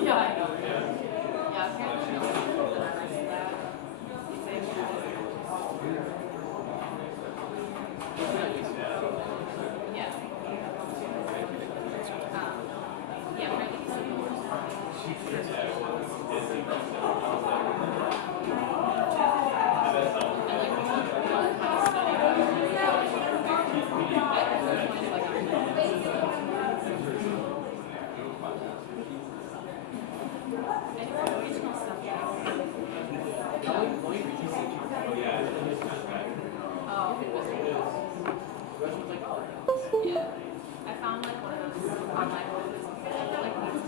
Yeah, I know. Yeah, apparently no one remembers that. Yeah. Yeah, apparently this is the worst part.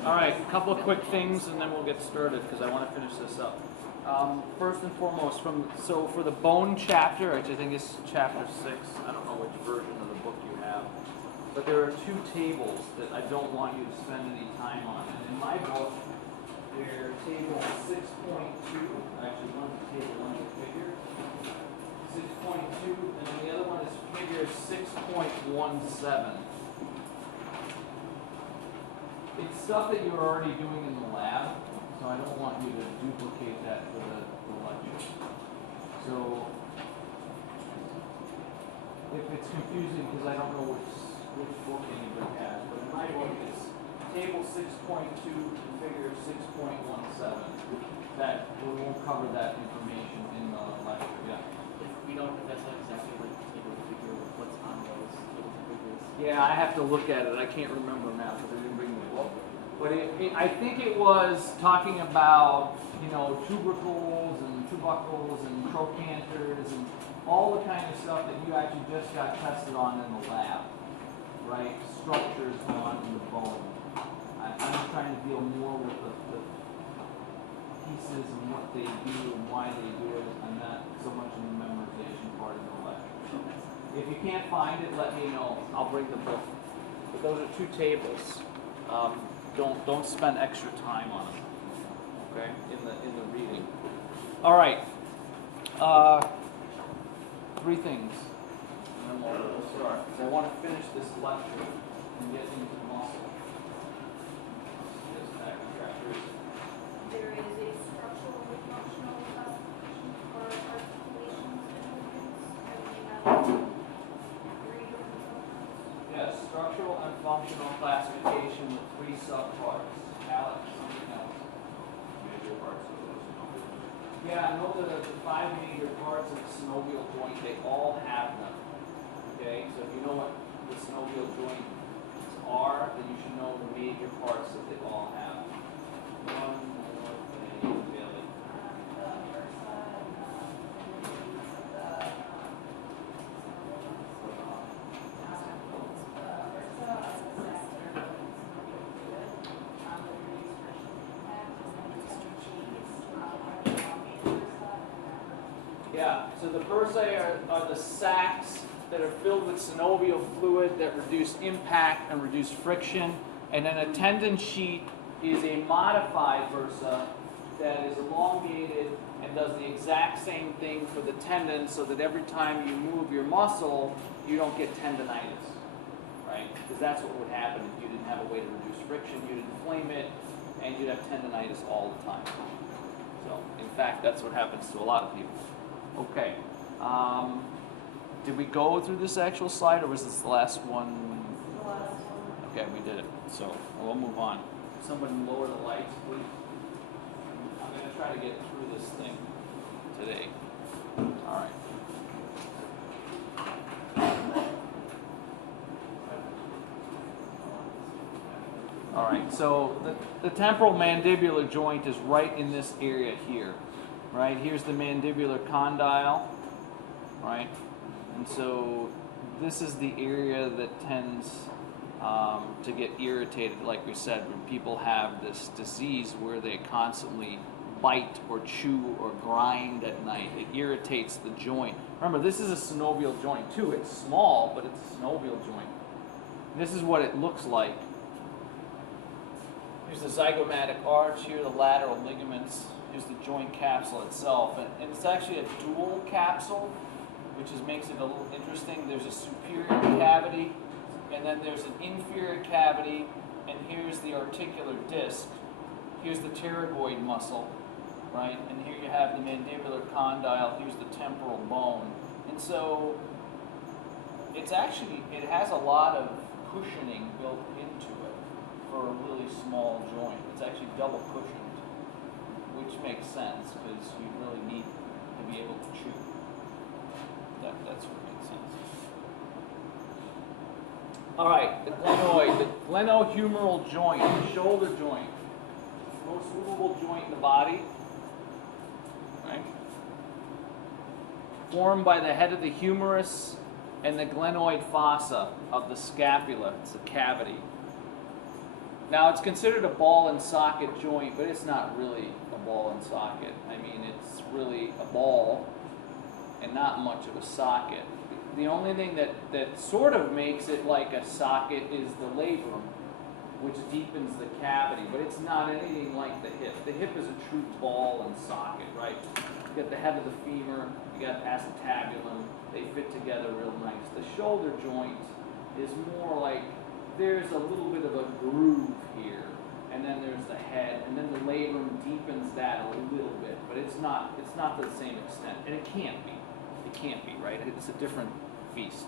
All right, a couple of quick things, and then we'll get started because I want to finish this up. First and foremost, for the bone chapter, which I think is chapter 6. I don't know which version of the book you have, but there are two tables that I don't want you to spend any time on. And in my book, they're table 6.2. Actually, one's a table, one's a figure. 6.2, and then the other one is figure 6.17. It's stuff that you're already doing in the lab, so I don't want you to duplicate that for the lecture. So, if it's confusing because I don't know which book anybody has, but in my book it's table 6.2 and figure 6.17. That we won't cover that information in the lecture. Yeah. If we don't, if that's not exactly like the table to figure what's on those tables and figures. Yeah, I have to look at it. I can't remember now because I didn't bring the book. But I think it was talking about, tubercles and tubucles and trochanters and all the kind of stuff that you actually just got tested on in the lab, right? Structures on the bone. I'm trying to deal more with the pieces and what they do and why they do it, and not so much in the memorization part of the lecture. If you can't find it, let me know. I'll bring the book. But those are two tables. Don't spend extra time on them. Okay, in the reading. All right. Three things, and then we'll start. I want to finish this lecture and get into muscle. There is a structural and functional classification for articulations and movements, and we have 3 different subparts. Yes, structural and functional classification with 3 subparts. Alex, something else. Major parts of the synovial. Yeah, I know the 5 major parts of the synovial joint, they all have them. Okay, so if you know what the synovial joints are, then you should know the major parts that they all have. One more thing, Billy. Yeah, so the bursae are the sacs that are filled with synovial fluid that reduce impact and reduce friction. And then a tendon sheet is a modified bursa that is elongated and does the exact same thing for the tendon so that every time you move your muscle, you don't get tendonitis, right? Because that's what would happen if you didn't have a way to reduce friction, you'd inflame it, and you'd have tendonitis all the time. So, in fact, that's what happens to a lot of people. Okay. Did we go through this actual slide, or was this the last one? The last one. Okay, we did it. So we'll move on. Somebody lower the lights, please. I'm going to try to get through this thing today. All right. All right, so the temporal mandibular joint is right in this area here, right? Here's the mandibular condyle, right? And so this is the area that tends to get irritated, like we said, when people have this disease where they constantly bite or chew or grind at night. It irritates the joint. Remember, this is a synovial joint too. It's small, but it's a synovial joint. This is what it looks like. Here's the zygomatic arch, here are the lateral ligaments, here's the joint capsule itself. And it's actually a dual capsule, which makes it a little interesting. There's a superior cavity, and then there's an inferior cavity, and here's the articular disc. Here's the pterygoid muscle, right? And here you have the mandibular condyle, here's the temporal bone. And so it has a lot of cushioning built into it for a really small joint. It's actually double cushioned, which makes sense because you really need to be able to chew. That's what makes sense. All right, the glenoid, the glenohumeral joint, the shoulder joint, most movable joint in the body, right? Formed by the head of the humerus and the glenoid fossa of the scapula. It's a cavity. Now it's considered a ball and socket joint, but it's not really a ball and socket. I mean, it's really a ball and not much of a socket. The only thing that sort of makes it like a socket is the labrum, which deepens the cavity, but it's not anything like the hip. The hip is a true ball and socket, right? You got the head of the femur, you got acetabulum, they fit together real nice. The shoulder joint is more like there's a little bit of a groove here, and then there's the head, and then the labrum deepens that a little bit, but it's not to the same extent, and it can't be. It can't be, right? It's a different feast.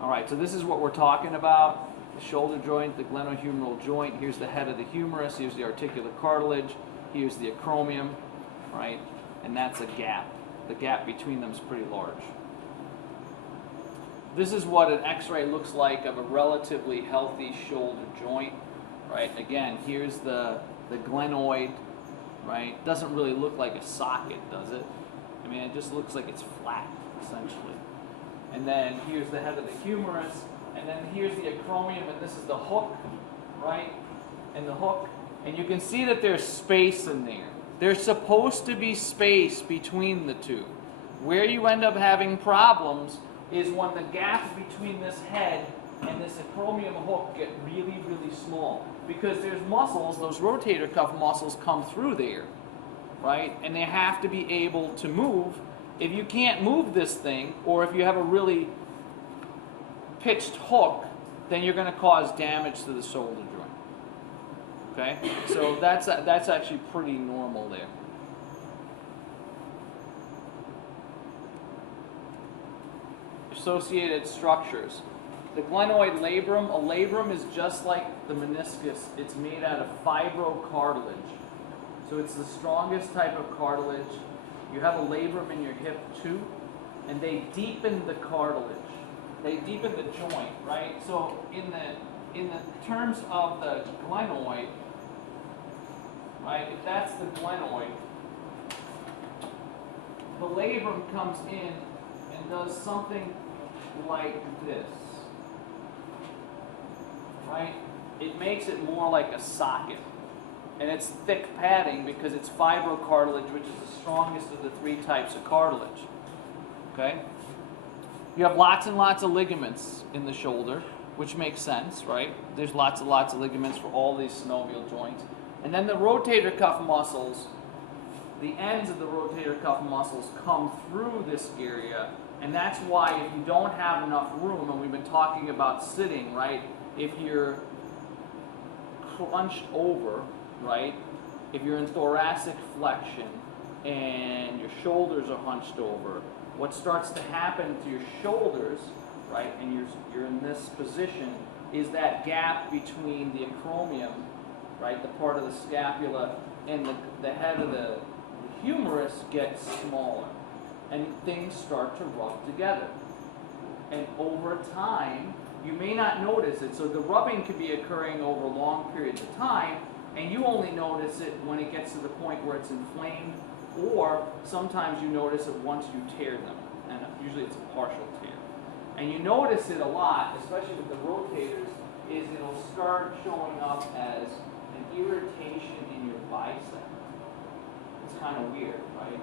All right, so this is what we're talking about. The shoulder joint, the glenohumeral joint. Here's the head of the humerus. Here's the articular cartilage. Here's the acromion, right? And that's a gap. The gap between them is pretty large. This is what an x-ray looks like of a relatively healthy shoulder joint, right? Again, here's the glenoid, right? Doesn't really look like a socket, does it? I mean, it just looks like it's flat, essentially. And then here's the head of the humerus, and then here's the acromion, and this is the hook, right? And the hook, and you can see that there's space in there. There's supposed to be space between the two. Where you end up having problems is when the gaps between this head and this acromion hook get really, really small. Because there's muscles, those rotator cuff muscles come through there, right? And they have to be able to move. If you can't move this thing, or if you have a really pitched hook, then you're going to cause damage to the shoulder joint. Okay? So that's actually pretty normal there. Associated structures. The glenoid labrum, a labrum is just like the meniscus. It's made out of fibrocartilage. So it's the strongest type of cartilage. You have a labrum in your hip too, and they deepen the cartilage. They deepen the joint, right? So in the terms of the glenoid, right, if that's the glenoid, the labrum comes in and does something like this, right? It makes it more like a socket. And it's thick padding because it's fibrocartilage, which is the strongest of the three types of cartilage. Okay? You have lots and lots of ligaments in the shoulder, which makes sense, right? There's lots and lots of ligaments for all these synovial joints. And then the rotator cuff muscles, the ends of the rotator cuff muscles come through this area, and that's why if you don't have enough room, and we've been talking about sitting, right? If you're crunched over, right? If you're in thoracic flexion and your shoulders are hunched over, what starts to happen to your shoulders, right, and you're in this position, is that gap between the acromion, right, the part of the scapula, and the head of the humerus gets smaller, and things start to rub together. And over time, you may not notice it, so the rubbing could be occurring over long periods of time, and you only notice it when it gets to the point where it's inflamed, or sometimes you notice it once you tear them, and usually it's a partial tear. And you notice it a lot, especially with the rotators, is it'll start showing up as an irritation in your bicep. It's kind of weird, right?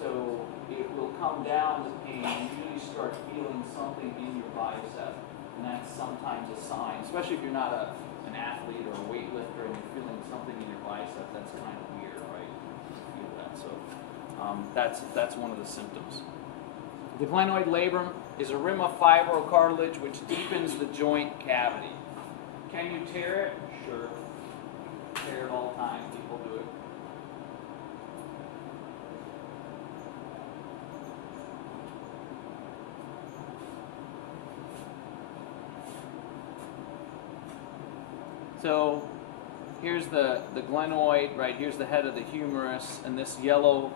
So it will come down to pain, and you usually start feeling something in your bicep, and that's sometimes a sign, especially if you're not a an athlete or a weightlifter and you're feeling something in your bicep, that's kind of weird, right? You feel that. So that's one of the symptoms. The glenoid labrum is a rim of fibrocartilage which deepens the joint cavity. Can you tear it? Sure. Tear it all the time. People do it. So here's the glenoid, right? Here's the head of the humerus, and this yellow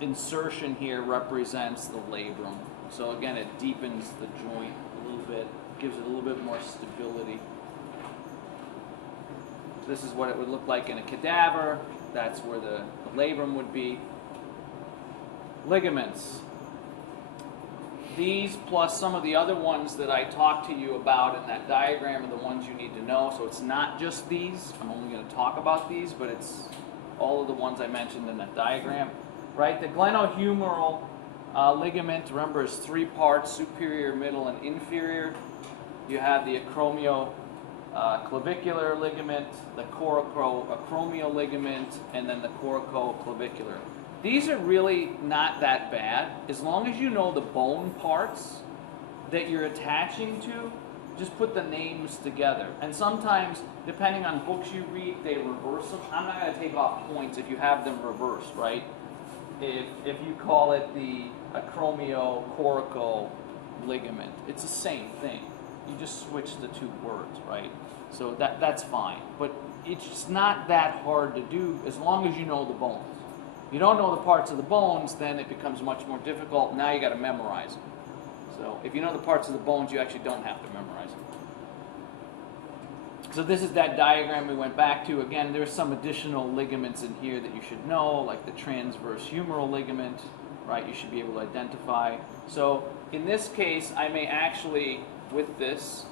insertion here represents the labrum. So again, it deepens the joint a little bit, gives it a little bit more stability. This is what it would look like in a cadaver. That's where the labrum would be. Ligaments. These plus some of the other ones that I talked to you about in that diagram are the ones you need to know. So it's not just these. I'm only going to talk about these, but it's all of the ones I mentioned in that diagram. Right? The glenohumeral ligament, remember, is 3 parts, superior, middle, and inferior. You have the acromioclavicular ligament, the coracoacromial ligament, and then the coracoclavicular. These are really not that bad. As long as you know the bone parts that you're attaching to, just put the names together. And sometimes, depending on books you read, they reverse them. I'm not going to take off points if you have them reversed, right? If you call it the acromiocoracal ligament, it's the same thing. You just switch the 2 words, right? So that's fine. But it's just not that hard to do as long as you know the bones. If you don't know the parts of the bones, then it becomes much more difficult. Now you got to memorize them. So if you know the parts of the bones, you actually don't have to memorize them. So this is that diagram we went back to. Again, there's some additional ligaments in here that you should know, like the transverse humeral ligament, right? You should be able to identify. So in this case, I may actually, with this,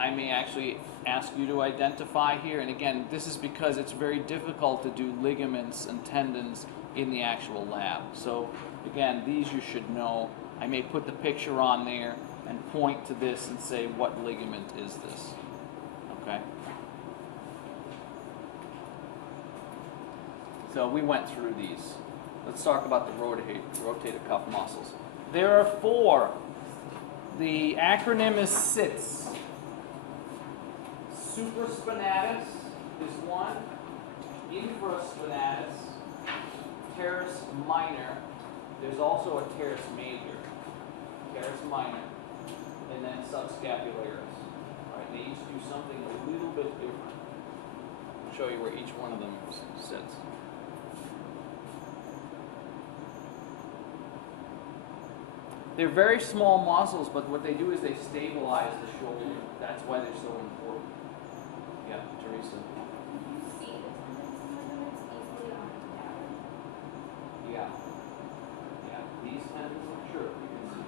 I may actually ask you to identify here. And again, this is because it's very difficult to do ligaments and tendons in the actual lab. So again, these you should know. I may put the picture on there and point to this and say, what ligament is this? Okay? So we went through these. Let's talk about the rotator cuff muscles. There are 4. The acronym is SITS. Supraspinatus is one. Infraspinatus. Teres minor. There's also a teres major. Teres minor. And then subscapularis. All right, they each do something a little bit different. I'll show you where each one of them sits. They're very small muscles, but what they do is they stabilize the shoulder. That's why they're so important. Yeah, Teresa. You see the tendons and ligaments easily on a cadaver. Yeah. Yeah. These tendons, sure, you can see.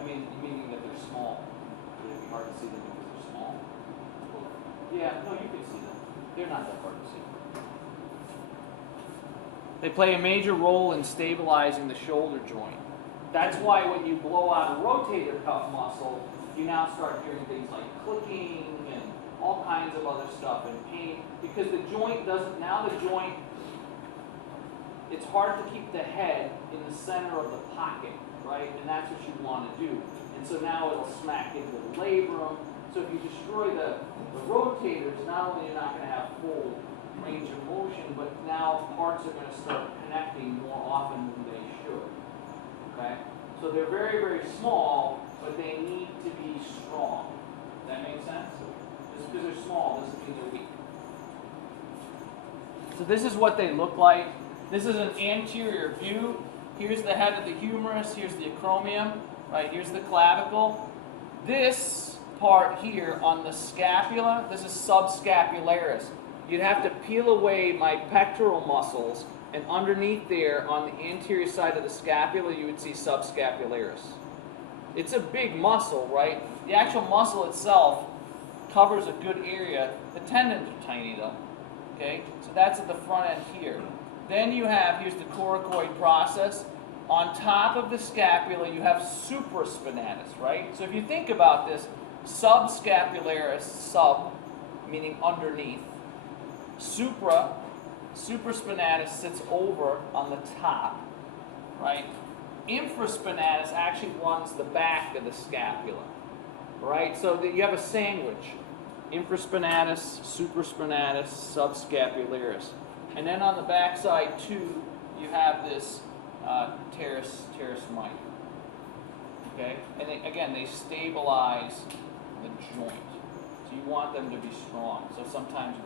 I mean, meaning that they're small. Would it be hard to see them because they're small? Yeah, no, you can see them. They're not that hard to see. They play a major role in stabilizing the shoulder joint. That's why when you blow out a rotator cuff muscle, you now start hearing things like clicking and all kinds of other stuff and pain, because the joint doesn't, now the joint, it's hard to keep the head in the center of the pocket, right? And that's what you want to do. And so now it'll smack into the labrum. So if you destroy the rotators, not only are you not going to have full range of motion, but now parts are going to start connecting more often than they should. Okay? So they're very, very small, but they need to be strong. Does that make sense? Just because they're small doesn't mean they're weak. So this is what they look like. This is an anterior view. Here's the head of the humerus. Here's the acromion. Right? Here's the clavicle. This part here on the scapula, this is subscapularis. You'd have to peel away my pectoral muscles, and underneath there, on the anterior side of the scapula, you would see subscapularis. It's a big muscle, right? The actual muscle itself covers a good area. The tendons are tiny though. Okay? So that's at the front end here. Then you have, here's the coracoid process. On top of the scapula, you have supraspinatus, right? So if you think about this, subscapularis, sub, meaning underneath. Supraspinatus sits over on the top, right? Infraspinatus actually runs the back of the scapula, right? So that you have a sandwich. Infraspinatus, supraspinatus, subscapularis. And then on the back side too, you have this teres minor. Okay? And again, they stabilize the joint. So you want them to be strong. So sometimes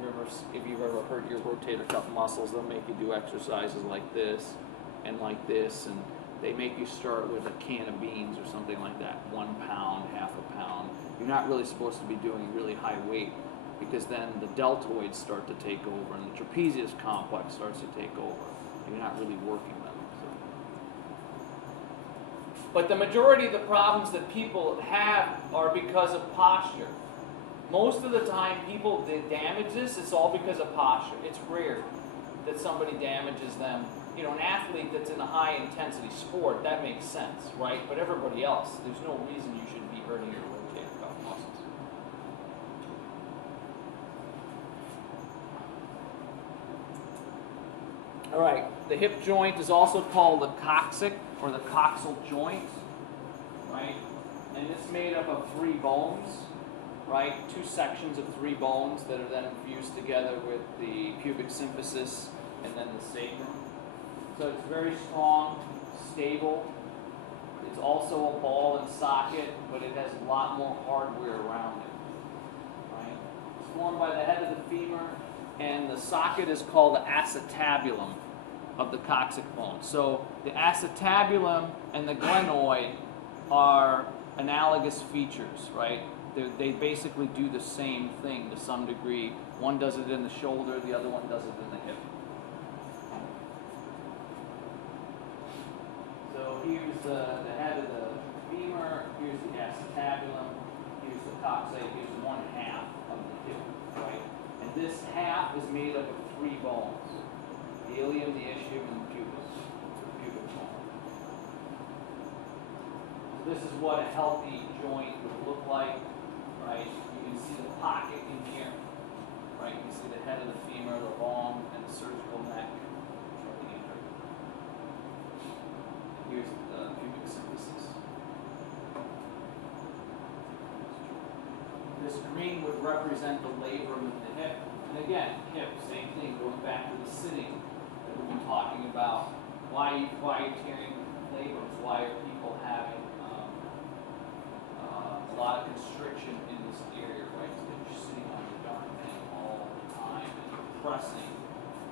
if you've ever hurt your rotator cuff muscles, they'll make you do exercises like this, and they make you start with a can of beans or something like that, 1 pound, half a pound. You're not really supposed to be doing really high weight, because then the deltoids start to take over and the trapezius complex starts to take over. You're not really working them. So. But the majority of the problems that people have are because of posture. Most of the time people that damage this, it's all because of posture. It's rare that somebody damages them. You know, an athlete that's in a high intensity sport, that makes sense, right? But everybody else, there's no reason you should be hurting your rotator cuff muscles. All right, the hip joint is also called the coccyx or the coxal joint, right? And it's made up of 3 bones, right? 2 sections of 3 bones that are then fused together with the pubic symphysis and then the sacrum. So it's very strong, stable. It's also a ball and socket, but it has a lot more hardware around it, right? It's formed by the head of the femur, and the socket is called the acetabulum of the coccyx bone. So the acetabulum and the glenoid are analogous features, right? They basically do the same thing to some degree. One does it in the shoulder, the other one does it in the hip. So here's the head of the femur, here's the acetabulum, here's the coccyx, here's 1 half of the hip, right? And this half is made up of 3 bones: the ilium, the ischium, and the pubic bone. So this is what a healthy joint would look like, right? You can see the pocket in here, right? You can see the head of the femur, the long, and the surgical neck. Here's the pubic symphysis. This green would represent the labrum of the hip. And again, hip, same thing, going back to the sitting that we've been talking about. Why are you tearing labrums? Why are people having a lot of constriction in this area, right? Because you're sitting on the darn thing all the time and you're pressing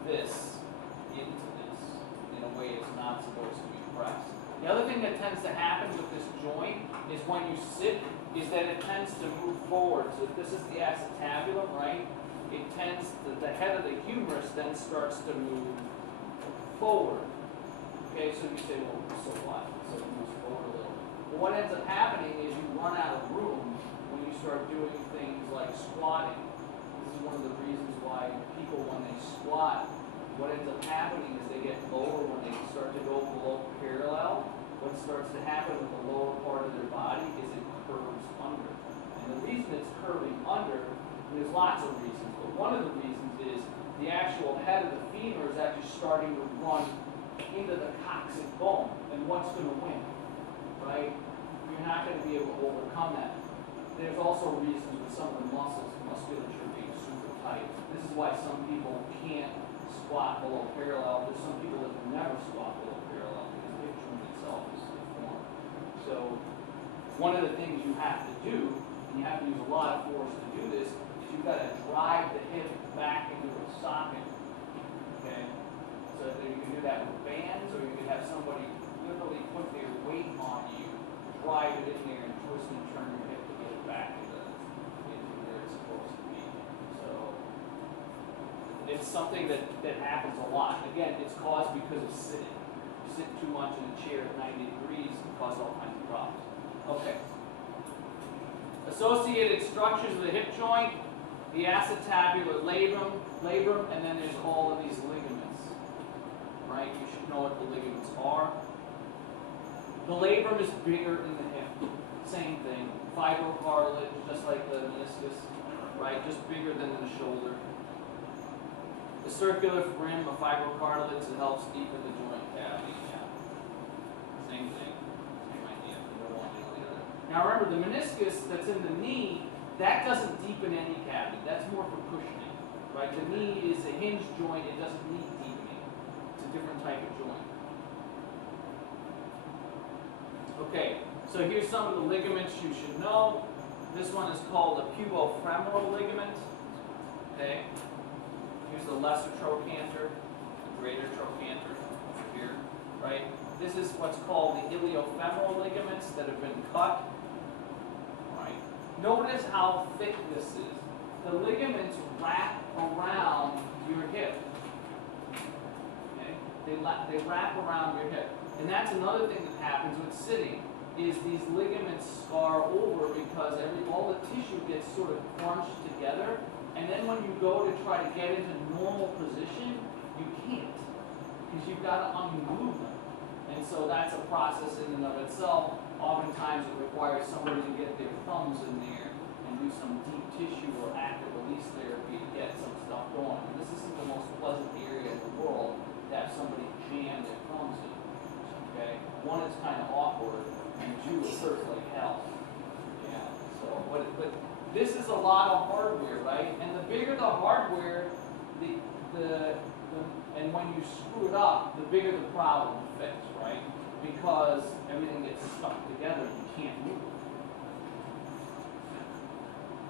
this into this in a way it's not supposed to be pressed. The other thing that tends to happen with this joint is when you sit, is that it tends to move forward. So if this is the acetabulum, right? It tends to, the head of the humerus then starts to move forward. Okay, so you say, well, so what? So it moves forward a little. But what ends up happening is you run out of room when you start doing things like squatting. This is one of the reasons why people, when they squat, what ends up happening is they get lower when they start to go below parallel. What starts to happen with the lower part of their body is it curves under. And the reason it's curving under, there's lots of reasons, but one of the reasons is the actual head of the femur is actually starting to run into the coccyx bone. And what's going to win, right? You're not going to be able to overcome that. There's also reasons with some of the musculature being super tight. This is why some people can't squat below parallel. There's some people that can never squat below parallel because the hip joint itself is deformed. So one of the things you have to do, and you have to use a lot of force to do this, is you've got to drive the hip back into a socket. Okay? So that you can do that with bands, or you can have somebody literally put their weight on you, drive it in there, and twist and turn your hip to get it back into where it's supposed to be. So it's something that happens a lot. Again, it's caused because of sitting. You sit too much in a chair at 90 degrees and cause all kinds of problems. Okay. Associated structures of the hip joint, the acetabular labrum, and then there's all of these ligaments. Right? You should know what the ligaments are. The labrum is bigger in the hip. Same thing. Fibrocartilage, just like the meniscus. right? Just bigger than the shoulder. The circular rim of fibrocartilage that helps deepen the joint cavity. Yeah. Same thing. Same idea. You don't want any of the other. Now remember, the meniscus that's in the knee, that doesn't deepen any cavity. That's more for cushioning, right? The knee is a hinged joint. It doesn't need deepening. It's a different type of joint. Okay, so here's some of the ligaments you should know. This one is called a pubofemoral ligament. Okay. Here's the lesser trochanter, the greater trochanter here, right? This is what's called the iliofemoral ligaments that have been cut, right? Notice how thick this is. The ligaments wrap around your hip, okay? They wrap around your hip. And that's another thing that happens with sitting, is these ligaments scar over because all the tissue gets sort of crunched together. And then when you go to try to get into normal position, you can't, because you've got to unmove them. And so that's a process in and of itself. Oftentimes it requires somebody to get their thumbs in there and do some deep tissue or active release therapy to get some stuff going. And this isn't the most pleasant area in the world to have somebody jam their thumbs in. Okay? One, it's kind of awkward, and two, it hurts like hell. Yeah. So, but this is a lot of hardware, right? And the bigger the hardware, and when you screw it up, the bigger the problem to fix, right? Because everything gets stuck together and you can't move it.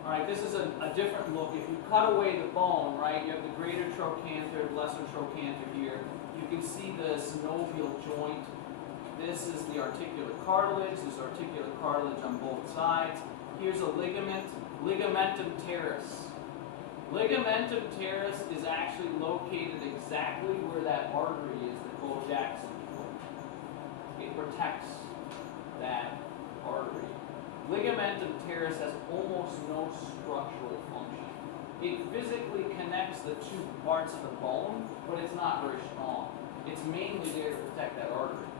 All right, this is a different look. If you cut away the bone, right, you have the greater trochanter, lesser trochanter here. You can see the synovial joint. This is the articular cartilage. There's articular cartilage on both sides. Here's a ligament. Ligamentum teres. Ligamentum teres is actually located exactly where that artery is that Bo Jackson put. It protects that artery. Ligamentum teres has almost no structural function. It physically connects the two parts of the bone, but it's not very strong. It's mainly there to protect that artery.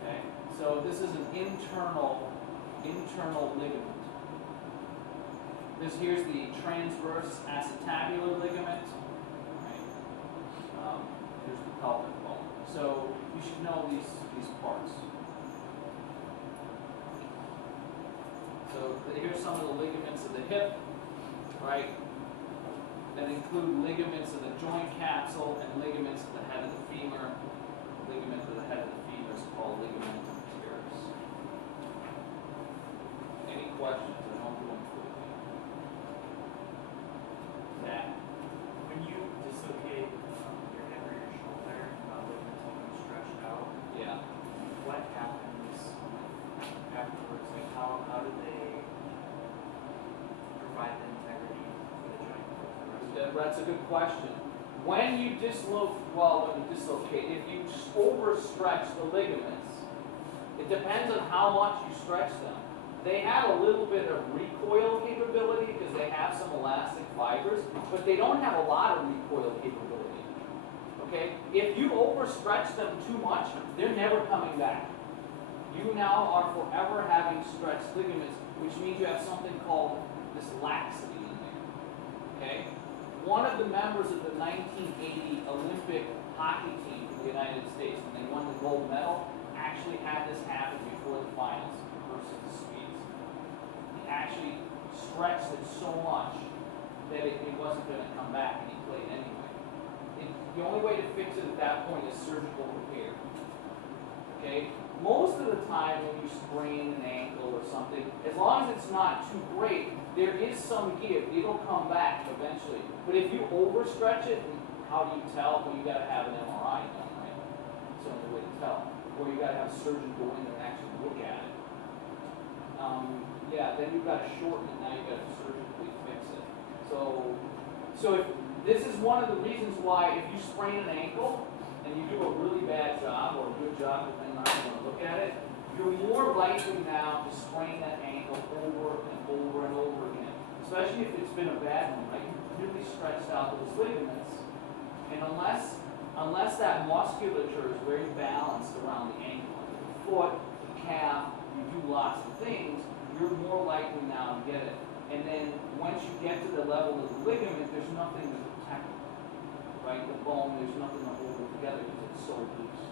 Okay? So this is an internal ligament. Here's the transverse acetabular ligament. Right? Here's the pelvic bone. So you should know these parts. So here's some of the ligaments of the hip, right? That include ligaments of the joint capsule and ligaments of the head of the femur. Ligament of the head of the femur is called ligamentum teres. Any questions? I don't go into it. Zach? When you dislocate your hip or your shoulder, ligaments have been stretched out. Yeah. What happens afterwards? Like how do they provide the integrity for the joint for the rest of That's a good question. When you dislocate, if you overstretch the ligaments, it depends on how much you stretch them. They have a little bit of recoil capability because they have some elastic fibers, but they don't have a lot of recoil capability. Okay? If you overstretch them too much, they're never coming back. You now are forever having stretched ligaments, which means you have something called this laxity in there. Okay? One of the members of the 1980 Olympic hockey team for the United States, when they won the gold medal, actually had this happen before the finals versus the Swedes. He actually stretched it so much that it wasn't going to come back, and he played anyway. The only way to fix it at that point is surgical repair. Okay? Most of the time when you sprain an ankle or something, as long as it's not too great, there is some give. It'll come back eventually. But if you overstretch it, how do you tell? Well, you got to have an MRI done, right? That's the only way to tell. Or you got to have a surgeon go in there and actually look at it. Then you've got to shorten it. Now you've got to surgically fix it. So if this is one of the reasons why if you sprain an ankle and you do a really bad job or a good job, depending on how you want to look at it, you're more likely now to sprain that ankle over and over and over again. Especially if it's been a bad one, right? You've really stretched out those ligaments. And unless that musculature is very balanced around the ankle, like the foot, the calf, you do lots of things, you're more likely now to get it. And then once you get to the level of the ligament, there's nothing to protect it, right? The bone, there's nothing to hold it together because it's so loose.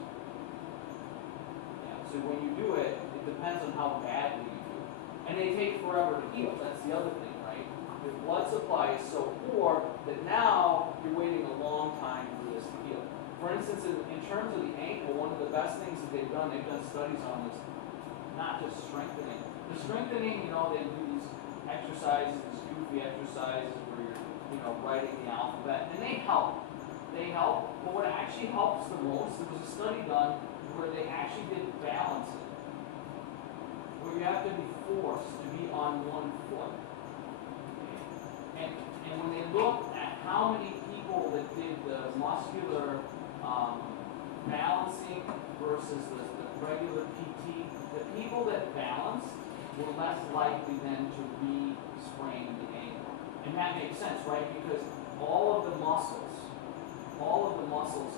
Yeah. So when you do it, it depends on how badly you do it. And they take forever to heal. That's the other thing, right? The blood supply is so poor that now you're waiting a long time for this to heal. For instance, in terms of the ankle, one of the best things that they've done studies on is not just strengthening. The strengthening, they do these exercises, these goofy exercises where you're, writing the alphabet, and they help. They help, but what actually helps the most, there was a study done where they actually did balancing, where you have to be forced to be on one foot. And when they looked at how many people that did the muscular balancing versus the regular PT, the people that balanced were less likely then to re-sprain the ankle. And that makes sense, right? Because all of the muscles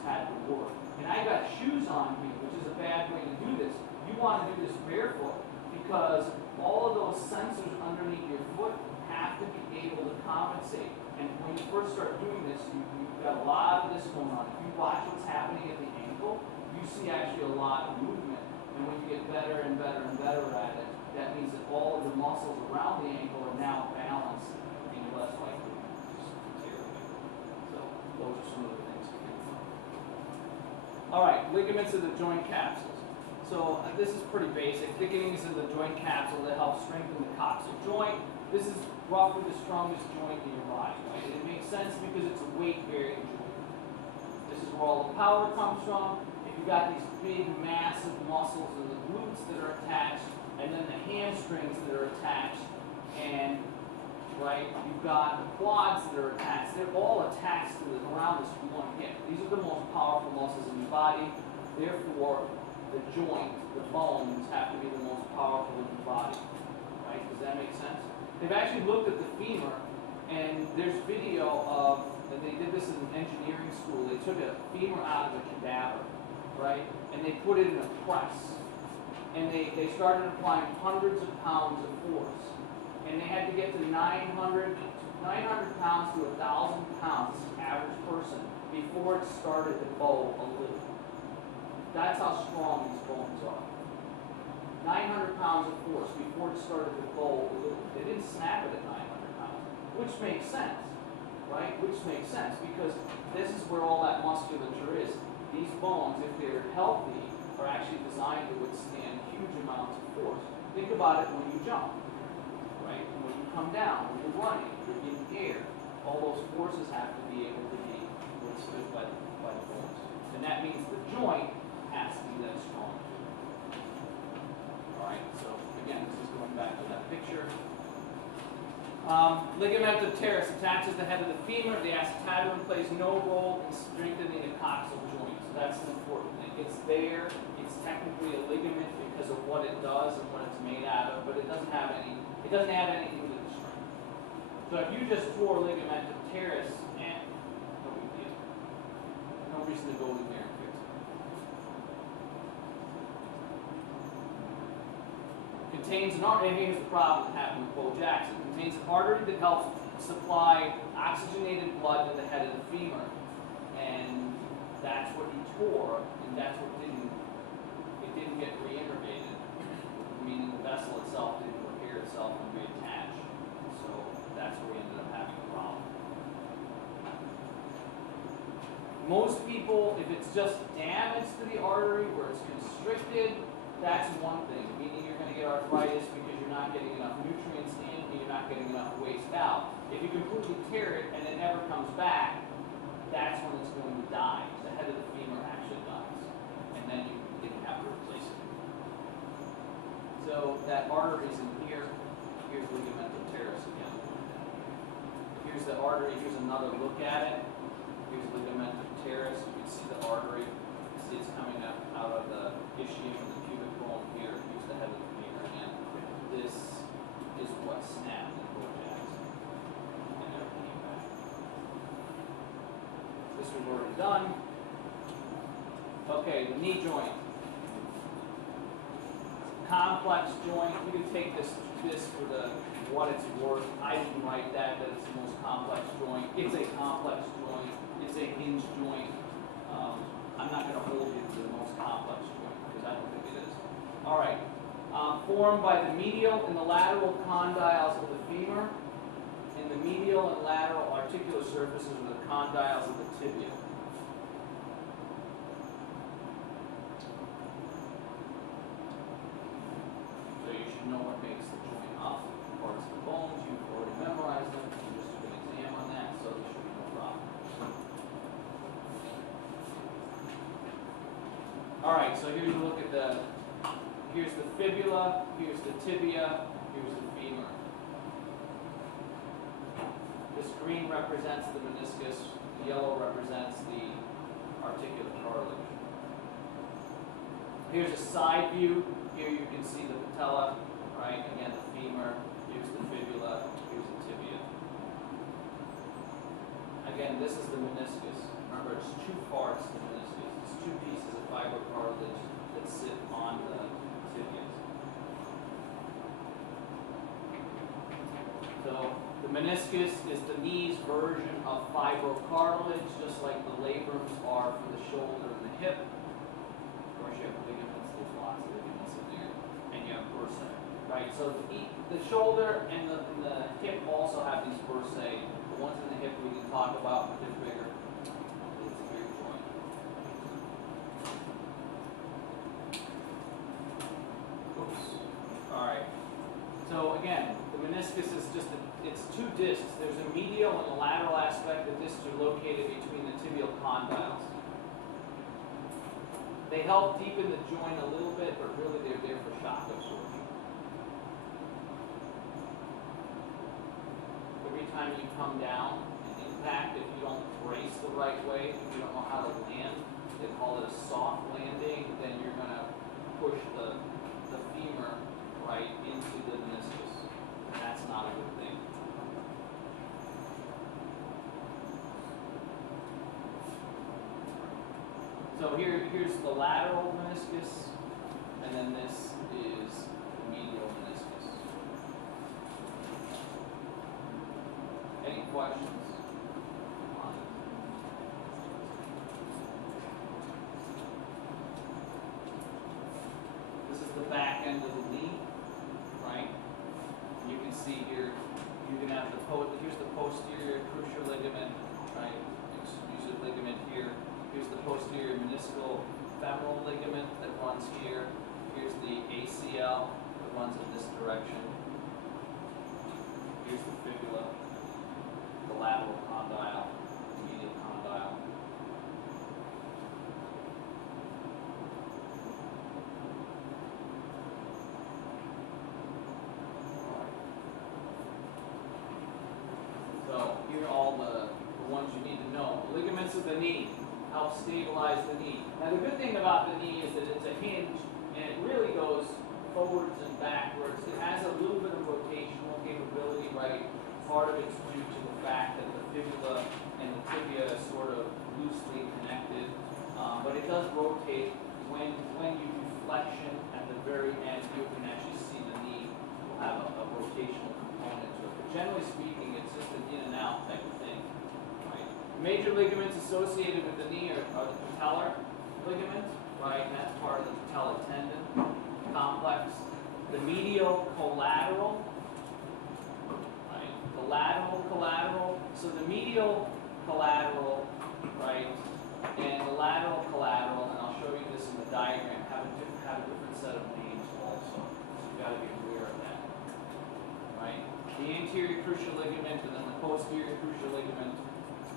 had to work. And I got shoes on here, which is a bad way to do this. You want to do this barefoot because all of those sensors underneath your foot have to be able to compensate. And when you first start doing this, you've got a lot of this going on. If you watch what's happening at the ankle, you see actually a lot of movement. And when you get better and better and better at it, that means that all of the muscles around the ankle are now balanced and you're less likely to tear it. So those are some of the things to think about. All right, ligaments of the joint capsules. So this is pretty basic. Thickenings in the joint capsule that help strengthen the coxal joint. This is roughly the strongest joint in your body, right? And it makes sense because it's a weight-bearing joint. This is where all the power comes from. If you've got these big, massive muscles in the glutes that are attached, and then the hamstrings that are attached, and you've got the quads that are attached. They're all attached to around this one hip. These are the most powerful muscles in your body. Therefore, the joint, the bones, have to be the most powerful in your body. Right? Does that make sense? They've actually looked at the femur, and there's video of, and they did this in engineering school. They took a femur out of a cadaver, right? And they put it in a press. And they started applying hundreds of pounds of force. And they had to get to 900 pounds to 1,000 pounds, this is average person, before it started to bow a little. That's how strong these bones are. 900 pounds of force before it started to bow a little. They didn't snap it at 900 pounds, which makes sense, right? Which makes sense because this is where all that musculature is. These bones, if they're healthy, are actually designed to withstand huge amounts of force. Think about it when you jump, right? When you come down, when you're running, you're in the air. All those forces have to be able to be withstood by the bones. And that means the joint has to be that strong. All right, so again, this is going back to that picture. Ligament of teres attaches the head of the femur. The acetabulum plays no role in strengthening the coxal joint. So that's an important thing. It's there. It's technically a ligament because of what it does and what it's made out of, but it doesn't have any. It doesn't add anything to the strength. So if you just tore ligament of teres, no big deal. No reason to go in there and fix it. Contains an artery, and here's the problem that happened with Bo Jackson. Contains an artery that helps supply oxygenated blood to the head of the femur. And that's what he tore, and that's what didn't get reinnervated, meaning the vessel itself didn't repair itself and reattach. So that's where we ended up having a problem. Most people, if it's just damage to the artery where it's constricted, that's one thing, meaning you're going to get arthritis because you're not getting enough nutrients in and you're not getting enough waste out. If you completely tear it and it never comes back, that's when it's going to die. The head of the femur actually dies. And then you didn't have to replace it. So that artery's in here. Here's ligament of teres again. Here's the artery. Here's another look at it. Here's ligament of teres. You can see the artery. You see it's coming out of the ischium and the pubic bone here. Here's the head of the femur again. This is what snapped in Bo Jackson. And never came back. This we've already done. Okay, the knee joint. complex joint. You can take this for the what it's worth. I didn't write that it's the most complex joint. It's a complex joint. It's a hinge joint. I'm not going to hold you to the most complex joint because I don't think it is. All right. Formed by the medial and the lateral condyles of the femur, and the medial and lateral articular surfaces of the condyles of the tibia. So you should know what makes the joint up. Parts of the bones, you've already memorized them. You just took an exam on that, so there should be no problem. All right, so here's a look at here's the fibula, here's the tibia, here's the femur. This green represents the meniscus, the yellow represents the articular cartilage. Here's a side view. Here you can see the patella, right? Again, the femur. Here's the fibula. Here's the tibia. Again, this is the meniscus. Remember, it's two parts of the meniscus. It's two pieces of fibrocartilage that sit on the tibias. So the meniscus is the knee's version of fibrocartilage, just like the labrums are for the shoulder and the hip. Of course, you have ligaments. There's lots of ligaments in there, and you have bursae, right? So the shoulder and the hip also have these bursae. The ones in the hip we can talk about, but they're bigger. It's a big joint. Oops. All right. So again, the meniscus is just it's two discs. There's a medial and a lateral aspect. The discs are located between the tibial condyles. They help deepen the joint a little bit, but really they're there for shock absorption. Every time you come down and impact, if you don't brace the right way, if you don't know how to land, they call it a soft landing, then you're going to push the femur right into the meniscus. And that's not a good thing. So here's the lateral meniscus, and then this is the medial meniscus. Any questions? This is the back end of the knee, right? You can see here, you can have here's the posterior cruciate ligament, right? Exclusive ligament here. Here's the posterior meniscal femoral ligament that runs here. Here's the ACL that runs in this direction. Here's the fibula, the lateral condyle, the medial condyle. So here are all the ones you need to know. The ligaments of the knee help stabilize the knee. Now the good thing about the knee is that it's a hinge and it really goes forwards and backwards. It has a little bit of rotational capability, right? Part of it's due to the fact that the fibula and the tibia is sort of loosely connected, but it does rotate. When you do flexion at the very end, you can actually see the knee will have a rotational component to it. But generally speaking, it's just an in and out type of thing. Major ligaments associated with the knee are the patellar ligament, right? And that's part of the patellar tendon complex. The medial collateral, right? The lateral collateral. So the medial collateral, right? And the lateral collateral, and I'll show you this in the diagram, have a different set of names also. So you've got to be aware of that, right? The anterior cruciate ligament and then the posterior cruciate ligament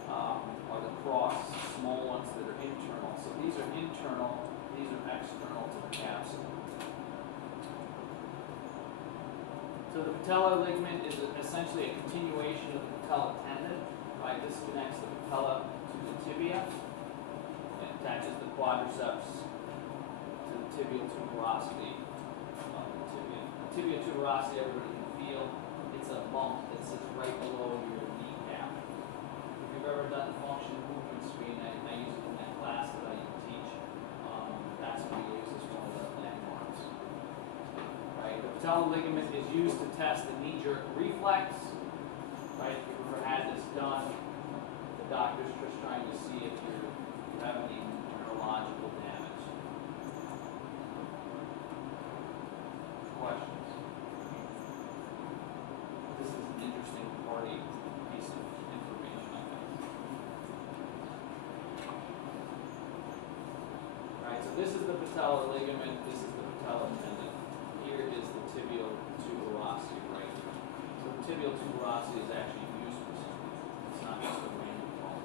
are the cross, small ones that are internal. So these are internal, these are external to the capsule. So the patellar ligament is essentially a continuation of the patellar tendon, right? This connects the patella to the tibia and attaches the quadriceps to the tibial tuberosity of the tibia. The tibia tuberosity, everybody can feel, it's a bump that sits right below your kneecap. If you've ever done the function movement screen, I use it in that class that I teach. That's what we use as one of the landmarks. patellar ligament is used to test the knee-jerk reflex. Right? If you've ever had this done, the doctor's just trying to see if you have any neurological damage. Questions? This is an interesting piece of information, I think. Alright, so this is the patellar ligament, this is the patellar tendon. Here is the tibial tuberosity right here. So the tibial tuberosity is actually used for something. It's not just a random fall.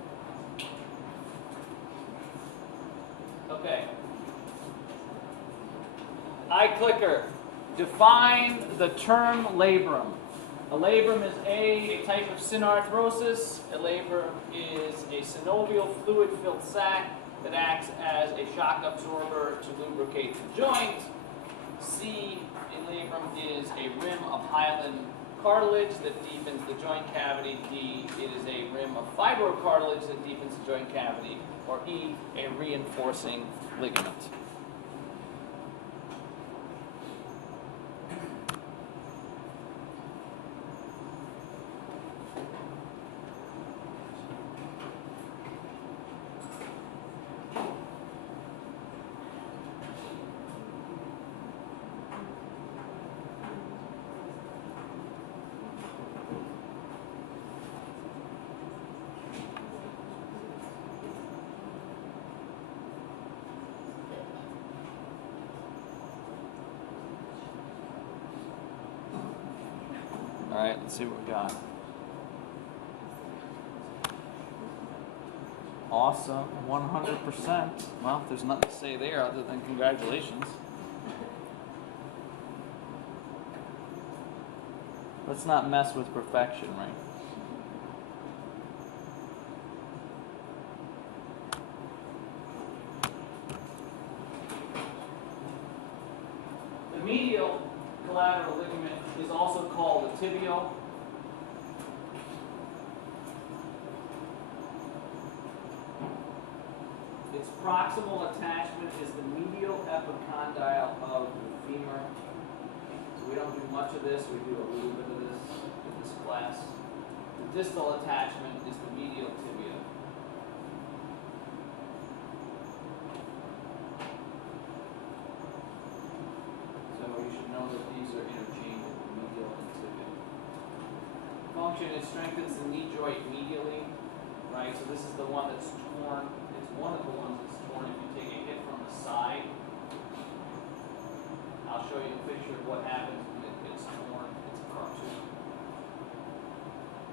Okay. iClicker. Define the term labrum. A labrum is a type of synarthrosis. A labrum is a synovial fluid-filled sac that acts as a shock absorber to lubricate the joint. C, a labrum is a rim of hyaline cartilage that deepens the joint cavity. D, it is a rim of fibrocartilage that deepens the joint cavity. Or E, a reinforcing ligament. All right, let's see what we got. Awesome, 100%. Well, there's nothing to say there other than congratulations. Let's not mess with perfection, right? The medial collateral ligament is also called the tibial. Its proximal attachment is the medial epicondyle of the femur. So we don't do much of this, we do a little bit of this in this class. The distal attachment is the medial tibia. So you should know that these are interchangeable, medial and tibia. Function, it strengthens the knee joint medially, right? So this is the one that's torn. It's one of the ones that's torn if you take a hit from the side. I'll show you a picture of what happens when it gets torn. It's a cartoon.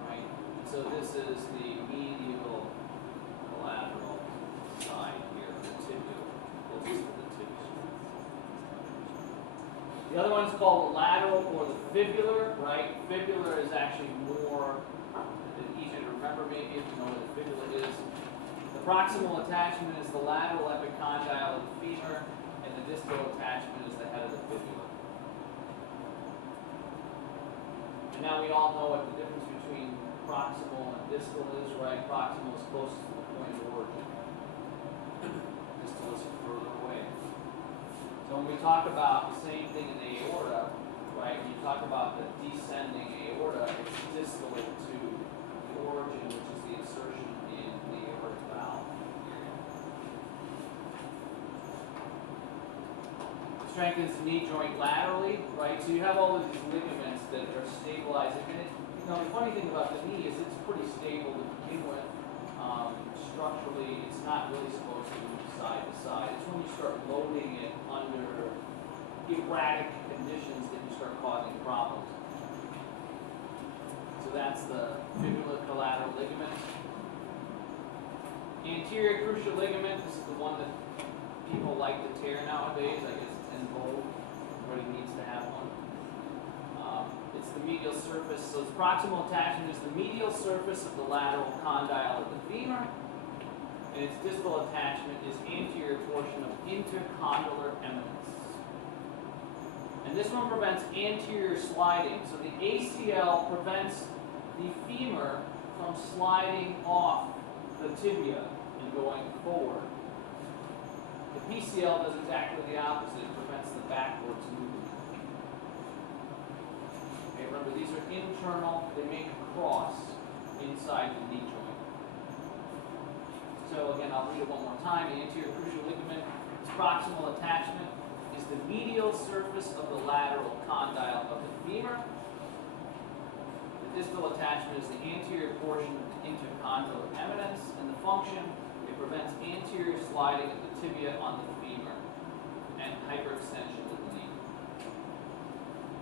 Right? So this is the medial collateral side here, the tibial, closest to the tibia. The other one is called the lateral or the fibular, right? Fibular is actually more easier to remember maybe if you know what the fibula is. The proximal attachment is the lateral epicondyle of the femur, and the distal attachment is the head of the fibula. And now we all know what the difference between proximal and distal is, right? Proximal is closest to the point of origin. Distal is further away. So when we talk about the same thing in the aorta, right? When you talk about the descending aorta, it's distal to the origin, which is the insertion in the aortic valve. Strengthens the knee joint laterally, right? So you have all of these ligaments that are stabilizing. And the funny thing about the knee is it's pretty stable to begin with. Structurally, it's not really supposed to move side to side. It's when you start loading it under erratic conditions that you start causing problems. So that's the fibular collateral ligament. Anterior cruciate ligament, this is the one that people like to tear nowadays. I guess it's in vogue. Everybody needs to have one. It's the medial surface. So its proximal attachment is the medial surface of the lateral condyle of the femur. And its distal attachment is anterior portion of intercondylar eminence. And this one prevents anterior sliding. So the ACL prevents the femur from sliding off the tibia and going forward. The PCL does exactly the opposite. It prevents the backwards movement. Remember, these are internal. They make a cross inside the knee joint. So again, I'll read it one more time. The anterior cruciate ligament, its proximal attachment is the medial surface of the lateral condyle of the femur. The distal attachment is the anterior portion of the intercondylar eminence, and the function, it prevents anterior sliding of the tibia on the femur and hyperextension of the knee.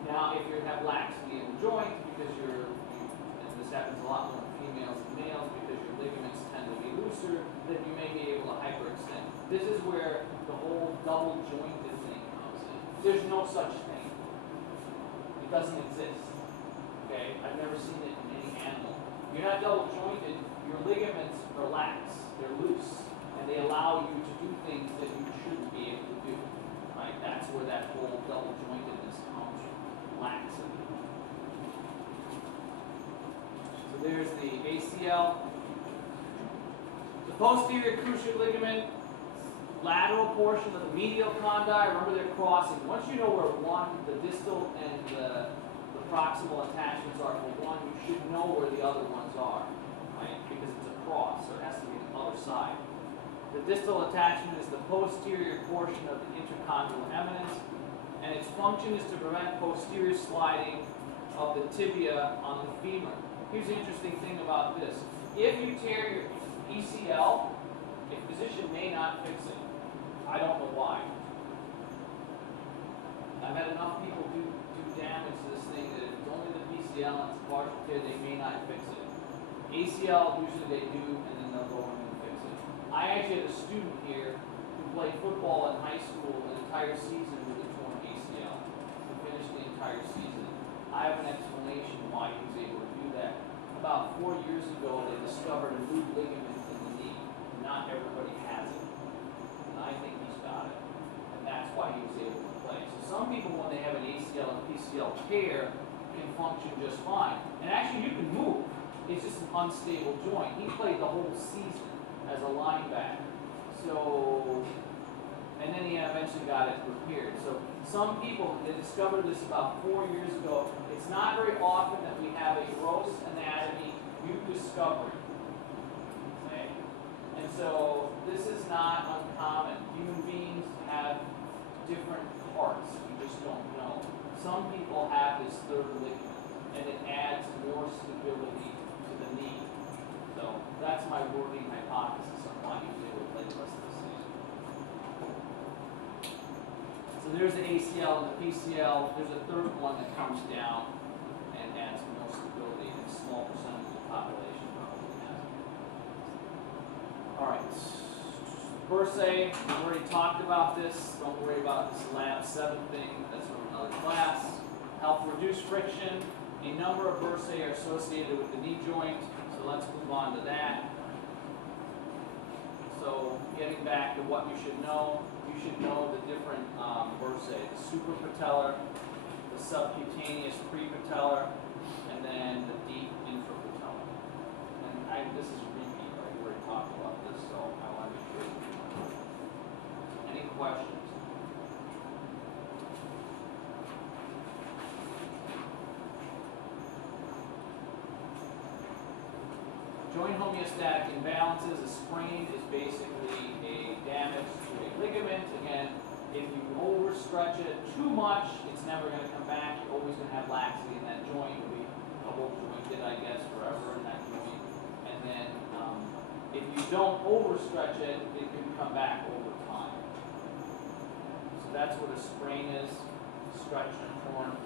Now, if you have laxity in the joint, because and this happens a lot more in females than males, because your ligaments tend to be looser, then you may be able to hyperextend. This is where the whole double jointed thing comes in. There's no such thing. It doesn't exist. Okay? I've never seen it in any animal. You're not double jointed, your ligaments are lax, they're loose, and they allow you to do things that you shouldn't be able to do. Right? That's where that whole double jointedness comes from. Laxity. So there's the ACL. The posterior cruciate ligament, lateral portion of the medial condyle, remember they're crossing. Once you know where the distal and the proximal attachments are for one, you should know where the other ones are, right? Because it's a cross, so it has to be the other side. The distal attachment is the posterior portion of the intercondylar eminence, and its function is to prevent posterior sliding of the tibia on the femur. Here's the interesting thing about this. If you tear your PCL, a physician may not fix it. I don't know why. I've had enough people do damage to this thing that if it's only the PCL and it's a partial tear, they may not fix it. ACL, usually they do, and then they'll go in and fix it. I actually had a student here who played football in high school an entire season with a torn ACL. He finished the entire season. I have an explanation why he was able to do that. About 4 years ago, they discovered a new ligament in the knee. Not everybody has it. And I think he's got it. And that's why he was able to play. So some people, when they have an ACL and PCL tear, can function just fine. And actually, you can move. It's just an unstable joint. He played the whole season as a linebacker. So, and then he eventually got it repaired. So some people, they discovered this about 4 years ago. It's not very often that we have a gross anatomy new discovery. Okay? And so this is not uncommon. Human beings have different parts. You just don't know. Some people have this third ligament, and it adds more stability to the knee. So that's my working hypothesis on why he was able to play the rest of the season. So there's the ACL and the PCL. There's a third one that comes down and adds more stability, and a small percentage of the population probably has it. All right. Bursae, we've already talked about this. Don't worry about this lab 7 thing. That's from another class. Help reduce friction. A number of bursae are associated with the knee joint. So let's move on to that. So getting back to what you should know the different bursae. The suprapatellar, the subcutaneous prepatellar, and then the deep infrapatellar. And this is a repeat, right? We already talked about this, so I want to make sure. Any questions? Joint homeostatic imbalances, a sprain is basically a damage to a ligament. Again, if you overstretch it too much, it's never going to come back. You're always going to have laxity in that joint. You'll be double jointed, I guess, forever in that joint. And then if you don't overstretch it, it can come back over time. So that's what a sprain is, stretched and torn.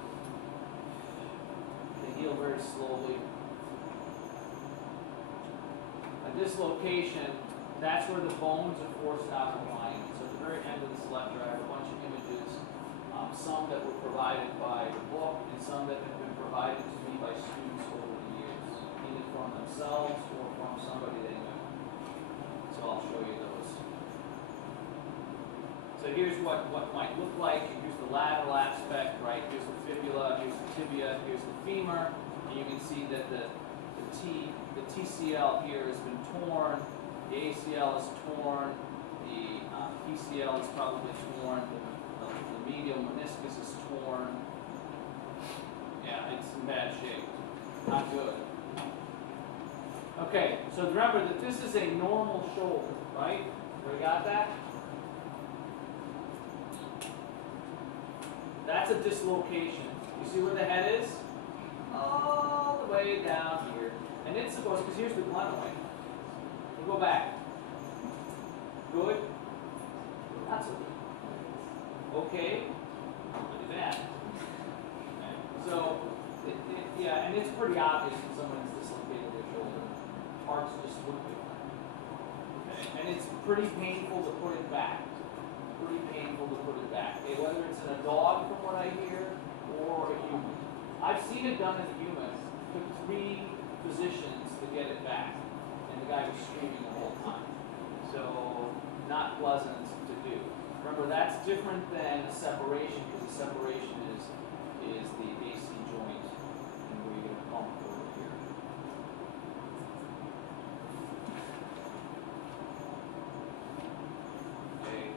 They heal very slowly. A dislocation, that's where the bones are forced out of alignment. So at the very end of this lecture, I have a bunch of images, some that were provided by the book and some that have been provided to me by students over the years, either from themselves or from somebody they know. So I'll show you those. So here's what might look like. Here's the lateral aspect, right? Here's the fibula, here's the tibia, here's the femur, and you can see that the TCL here has been torn, the ACL is torn, the PCL is probably torn, the medial meniscus is torn, Yeah, it's in bad shape. Not good. Okay, so remember that this is a normal shoulder, right? We got that? That's a dislocation. You see where the head is? All the way down here. And it's supposed, because here's the glenoid. We'll go back. Good? Not so good. Okay? Look at that. Okay. So, yeah, and it's pretty obvious when someone's dislocated their shoulder. Parts just look different. Okay? And it's pretty painful to put it back. Pretty painful to put it back. Okay? Whether it's in a dog, from what I hear, or a human. I've seen it done in a human. It took 3 physicians to get it back. And the guy was screaming the whole time. So, not pleasant to do. Remember, that's different than a separation, because the separation is the AC joint, and where you get a pump over here. Okay,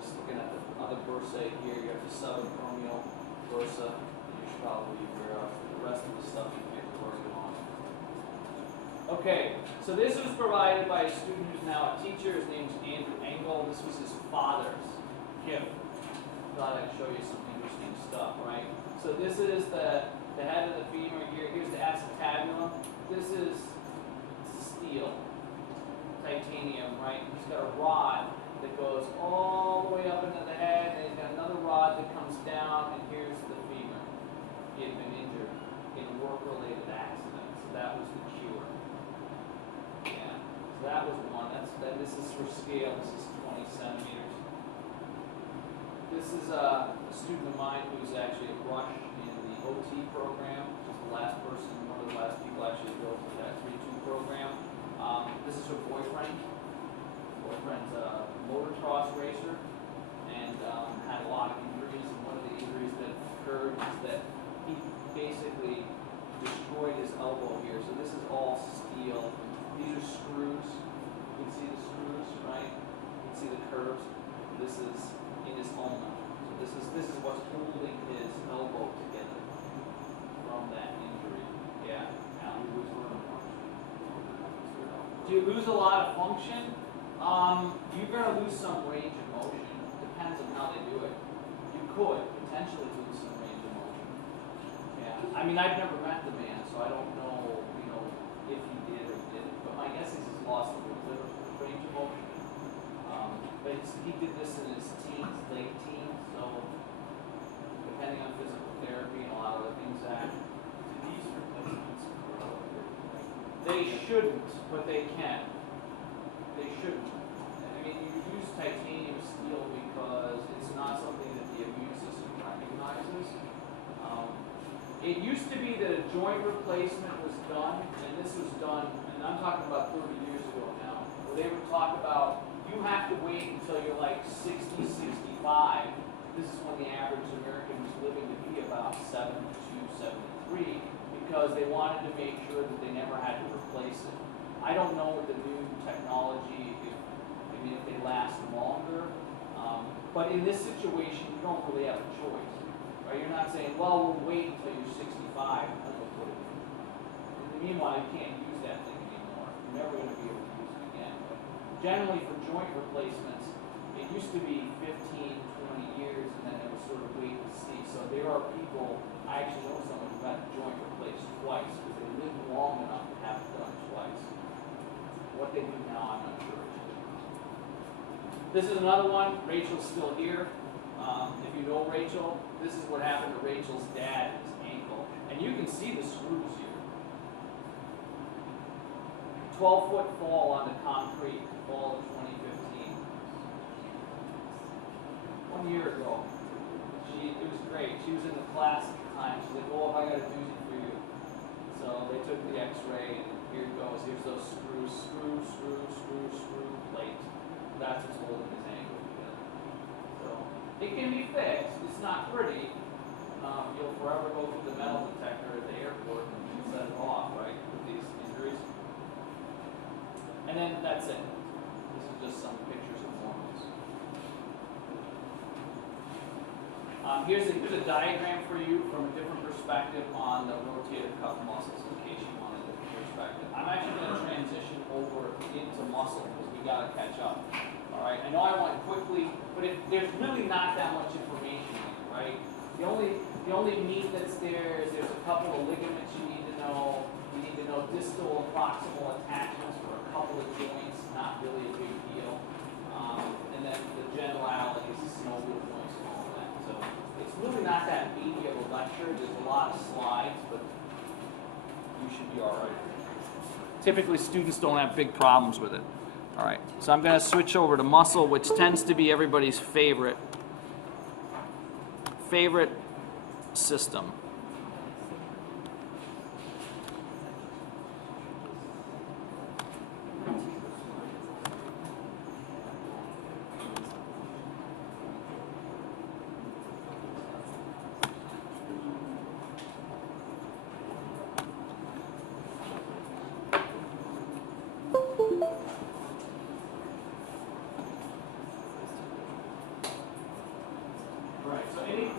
just looking at the other bursae here, you have the subacromial bursa, that you should probably be aware of. The rest of the stuff you may be working on. Okay, so this was provided by a student who's now a teacher. His name's Andrew Engel. This was his father's gift. Thought I'd show you some interesting stuff, right? So this is the head of the femur here. Here's the acetabulum. This is steel, titanium, right? He's got a rod that goes all the way up into the head, and he's got another rod that comes down, and here's the femur. He had been injured in a work-related accident, so that was the cure. Yeah, so that was one. This is for scale. This is 20 centimeters. This is a student of mine who's actually a rush in the OT program, which is the last person, one of the last people actually built that 3-2 program. This is her boyfriend. Boyfriend's a motocross racer and had a lot of injuries. And one of the injuries that occurred is that he basically destroyed his elbow here. So this is all steel. These are screws. You can see the screws, right? You can see the curves. This is in his ulna. So this is what's holding his elbow together from that injury. Yeah. Now we lose a lot of function. Do you lose a lot of function? You're going to lose some range of motion. Depends on how they do it. You could potentially lose some range of motion. Yeah. I mean, I've never met the man, so I don't know, if he did or didn't. But my guess is he's lost a little bit of range of motion. But he did this in his teens, late teens, so depending on physical therapy and a lot of other things that These replacements grow. they shouldn't, but they can. They shouldn't. I mean, you use titanium steel because it's not something that the immune system recognizes. It used to be that a joint replacement was done, and this was done, and I'm talking about 30 years ago now, where they would talk about you have to wait until you're like 60, 65. This is when the average American was living to be about 72, 73, because they wanted to make sure that they never had to replace it. I don't know with the new technology, if they last longer, but in this situation, you don't really have a choice. Right? You're not saying, well, we'll wait until you're 65, and then we'll put it in. In the meanwhile, you can't use that thing anymore. You're never going to be able to use it again. But generally, for joint replacements, it used to be 15, 20 years, and then it was sort of wait and see. So there are people, I actually know someone who got the joint replaced twice, because they lived long enough to have it done twice. What they do now, I'm not sure. This is another one. Rachel's still here. If you know Rachel, this is what happened to Rachel's dad, his ankle. And you can see the screws here. 12-foot fall onto concrete, fall of 2015. 1 year ago. It was great. She was in the class at the time. She's like, oh, I got a doozy for you. So they took the x-ray, and here it goes. Here's those screws, screw, plate. That's what's holding his ankle together. So it can be fixed. It's not pretty. You'll forever go through the metal detector at the airport and set it off, right, with these injuries. And then that's it. This is just some pictures of morals. Here's a diagram for you from a different perspective on the rotator cuff muscles in case you wanted a different perspective. I'm actually going to transition over into muscle because we got to catch up. All right, I know I went quickly, but there's really not that much information here, right? The only meat that's there's a couple of ligaments you need to know. You need to know distal and proximal attachments for a couple of joints, not really a big deal. And then the generalities, synovial joints and all of that. So it's really not that meaty of a lecture. There's a lot of slides, but you should be all right. Typically, students don't have big problems with it. All right, so I'm going to switch over to muscle, which tends to be everybody's favorite system.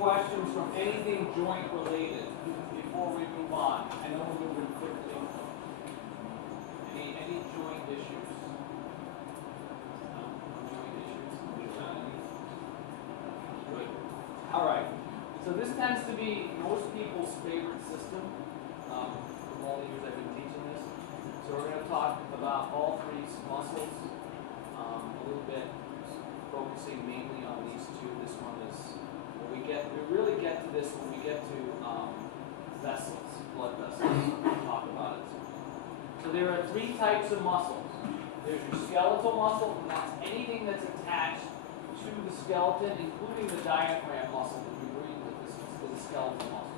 Questions from anything joint related before we move on? I know we're moving quickly. Any joint issues? No? Joint issues? Good. All right. So this tends to be most people's favorite system from all the years I've been teaching this. So we're going to talk about all three muscles a little bit, focusing mainly on these two. This one is. We really get to this when we get to vessels, blood vessels. We'll talk about it. So there are three types of muscles. There's your skeletal muscle, and that's anything that's attached to the skeleton, including the diaphragm muscle that we breathe with. This is the skeletal muscle.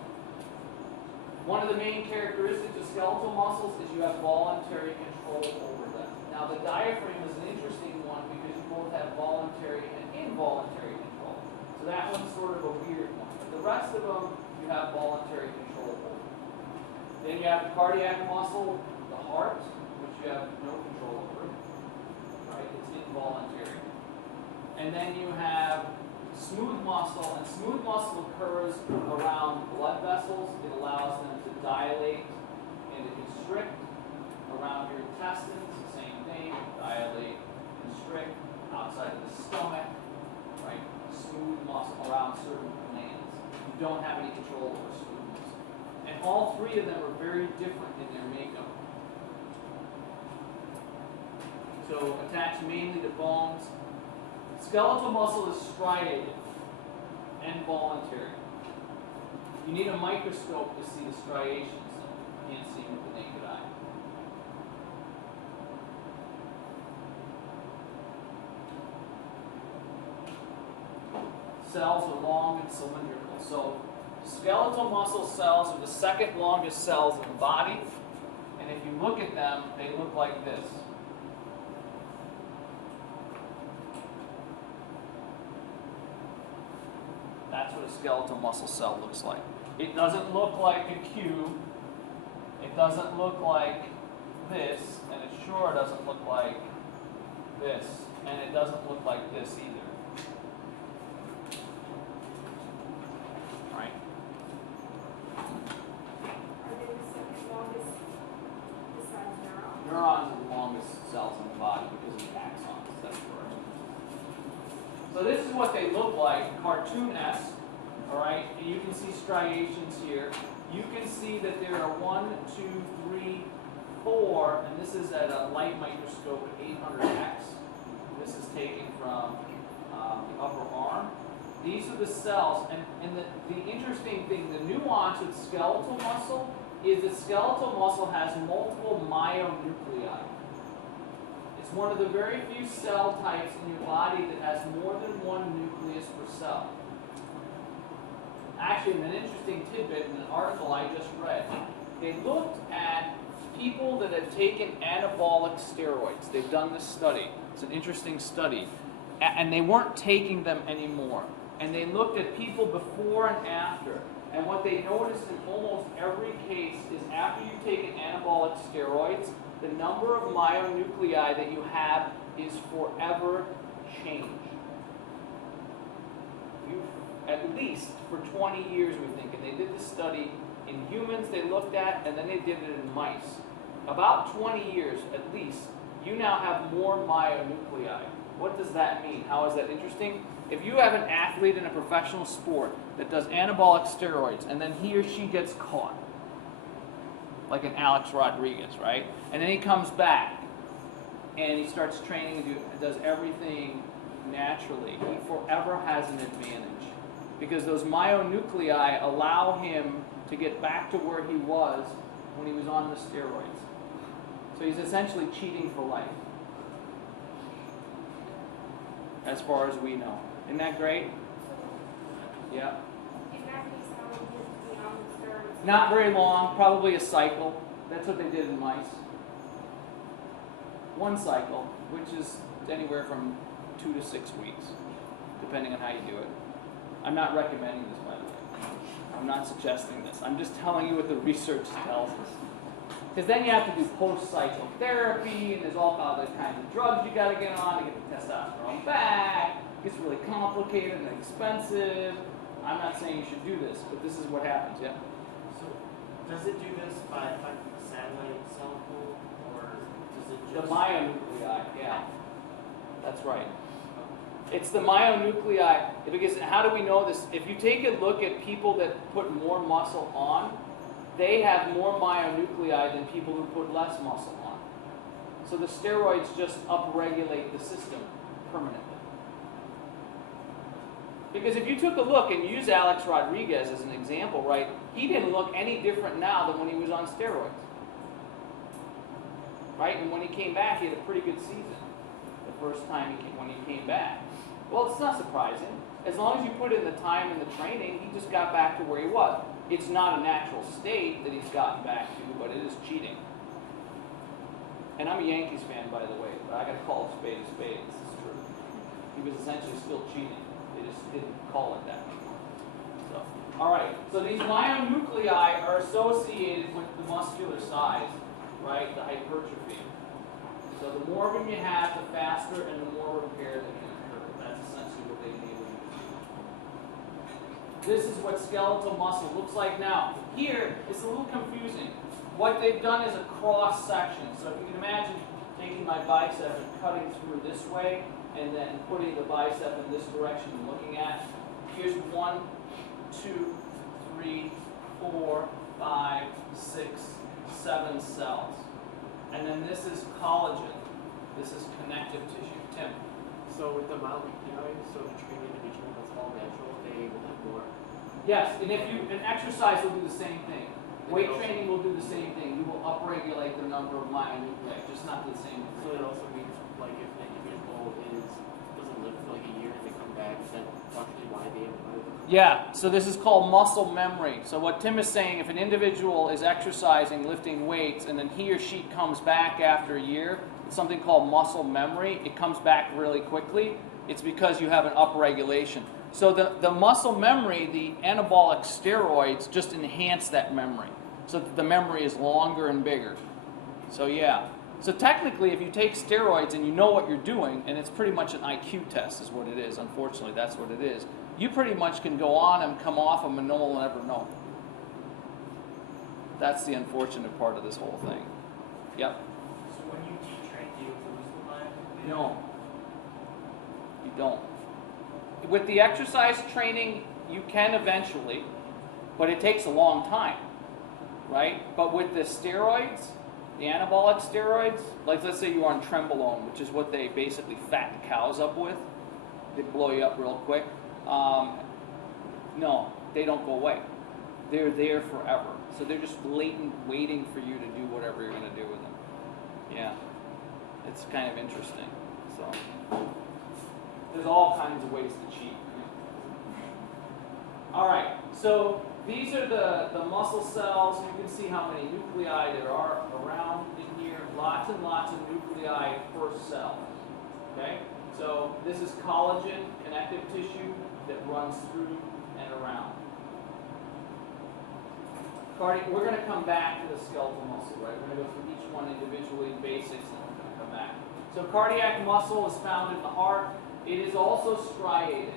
One of the main characteristics of skeletal muscles is you have voluntary control over them. Now the diaphragm is an interesting one because you both have voluntary and involuntary control. So that one's sort of a weird one. But the rest of them, you have voluntary control over. Then you have the cardiac muscle, the heart, which you have no control over. Right? It's involuntary. And then you have smooth muscle, and smooth muscle occurs around blood vessels. It allows them to dilate and to constrict. Around your intestines, the same thing, dilate, constrict. Outside of the stomach, right? Smooth muscle around certain glands. You don't have any control over smooth muscle. And all three of them are very different in their makeup. So attached mainly to bones. Skeletal muscle is striated and voluntary. You need a microscope to see the striations. You can't see them with the naked eye. Cells are long and cylindrical. So skeletal muscle cells are the second longest cells in the body. And if you look at them, they look like this. That's what a skeletal muscle cell looks like. It doesn't look like a cube. It doesn't look like this. And it sure doesn't look like this. And it doesn't look like this either. Neurons are the longest cells in the body because of the axons. That's correct. So this is what they look like, cartoon-esque. All right, and you can see striations here. You can see that there are 1, 2, 3, 4, and this is at a light microscope at 800x. This is taken from the upper arm. These are the cells, and the interesting thing, the nuance with skeletal muscle is that skeletal muscle has multiple myonuclei. It's one of the very few cell types in your body that has more than one nucleus per cell. Actually, an interesting tidbit in an article I just read, they looked at people that have taken anabolic steroids. They've done this study. It's an interesting study. And they weren't taking them anymore. And they looked at people before and after. And what they noticed in almost every case is after you take anabolic steroids, the number of myonuclei that you have is forever changed. You at least for 20 years, we think. And they did this study in humans they looked at, and then they did it in mice. About 20 years at least, you now have more myonuclei. What does that mean? How is that interesting? If you have an athlete in a professional sport that does anabolic steroids, and then he or she gets caught, like an Alex Rodriguez, right? And then he comes back, and he starts training and does everything naturally, he forever has an advantage. Because those myonuclei allow him to get back to where he was when he was on the steroids. So he's essentially cheating for life, as far as we know. Isn't that great? Yeah. In that case, how long is it beyond the steroids? Not very long, probably a cycle. That's what they did in mice. One cycle, which is anywhere from 2 to 6 weeks, depending on how you do it. I'm not recommending this, by the way. I'm not suggesting this. I'm just telling you what the research tells us. Because then you have to do post-cycle therapy, and there's all other kinds of drugs you got to get on to get the testosterone back. It gets really complicated and expensive. I'm not saying you should do this, but this is what happens, yeah? So, does it do this by like satellite cell pool, or does it The just... myonuclei, yeah. That's right. It's the myonuclei, because how do we know this? If you take a look at people that put more muscle on, they have more myonuclei than people who put less muscle on. So the steroids just upregulate the system permanently. Because if you took a look and use Alex Rodriguez as an example, right, he didn't look any different now than when he was on steroids. Right? And when he came back, he had a pretty good season the first time when he came back. Well, it's not surprising. As long as you put in the time and the training, he just got back to where he was. It's not a natural state that he's gotten back to, but it is cheating. And I'm a Yankees fan, by the way, but I got to call a spade a spade. This is true. He was essentially still cheating. They just didn't call it that anymore. So, all right. So these myonuclei are associated with the muscular size, right? The hypertrophy. So the more of them you have, the faster and the more repair that can occur. That's essentially what they enable you to do. This is what skeletal muscle looks like now. Here, it's a little confusing. What they've done is a cross section. So if you can imagine taking my bicep and cutting through this way, and then putting the bicep in this direction and looking at. Here's 1, 2, 3, 4, 5, 6, 7 cells. And then this is collagen. This is connective tissue. Tim. So with the myonuclei, so if you train an individual that's all natural, they will have more. Yes, and an exercise will do the same thing. Weight training will do the same thing. You will upregulate the number of myonuclei, just not to the same So degree. it also means like if an individual doesn't live for like a year and they come back, is that partially why they have myonuclei? Yeah, so this is called muscle memory. So what Tim is saying, if an individual is exercising, lifting weights, and then he or she comes back after a year, it's something called muscle memory. It comes back really quickly. It's because you have an upregulation. So the muscle memory, the anabolic steroids, just enhance that memory. So that the memory is longer and bigger. So yeah. So technically, if you take steroids and you know what you're doing, and it's pretty much an IQ test is what it is, unfortunately, that's what it is, you pretty much can go on and come off them and no one will ever know. That's the unfortunate part of this whole thing. Yep. So when you detrain, do you lose the myonuclei? No. You don't. With the exercise training, you can eventually, but it takes a long time, right? But with the steroids, the anabolic steroids, like let's say you are on Trenbolone, which is what they basically fatten cows up with. They blow you up real quick. No, they don't go away. They're there forever. So they're just latent, waiting for you to do whatever you're going to do with them. Yeah. It's kind of interesting. So there's all kinds of ways to cheat. All right, so these are the muscle cells. You can see how many nuclei there are around in here. Lots and lots of nuclei per cell. Okay, so this is collagen, connective tissue that runs through and around. We're going to come back to the skeletal muscle, right? We're going to go through each one individually, basics, and then we're going to come back. So cardiac muscle is found in the heart. It is also striated.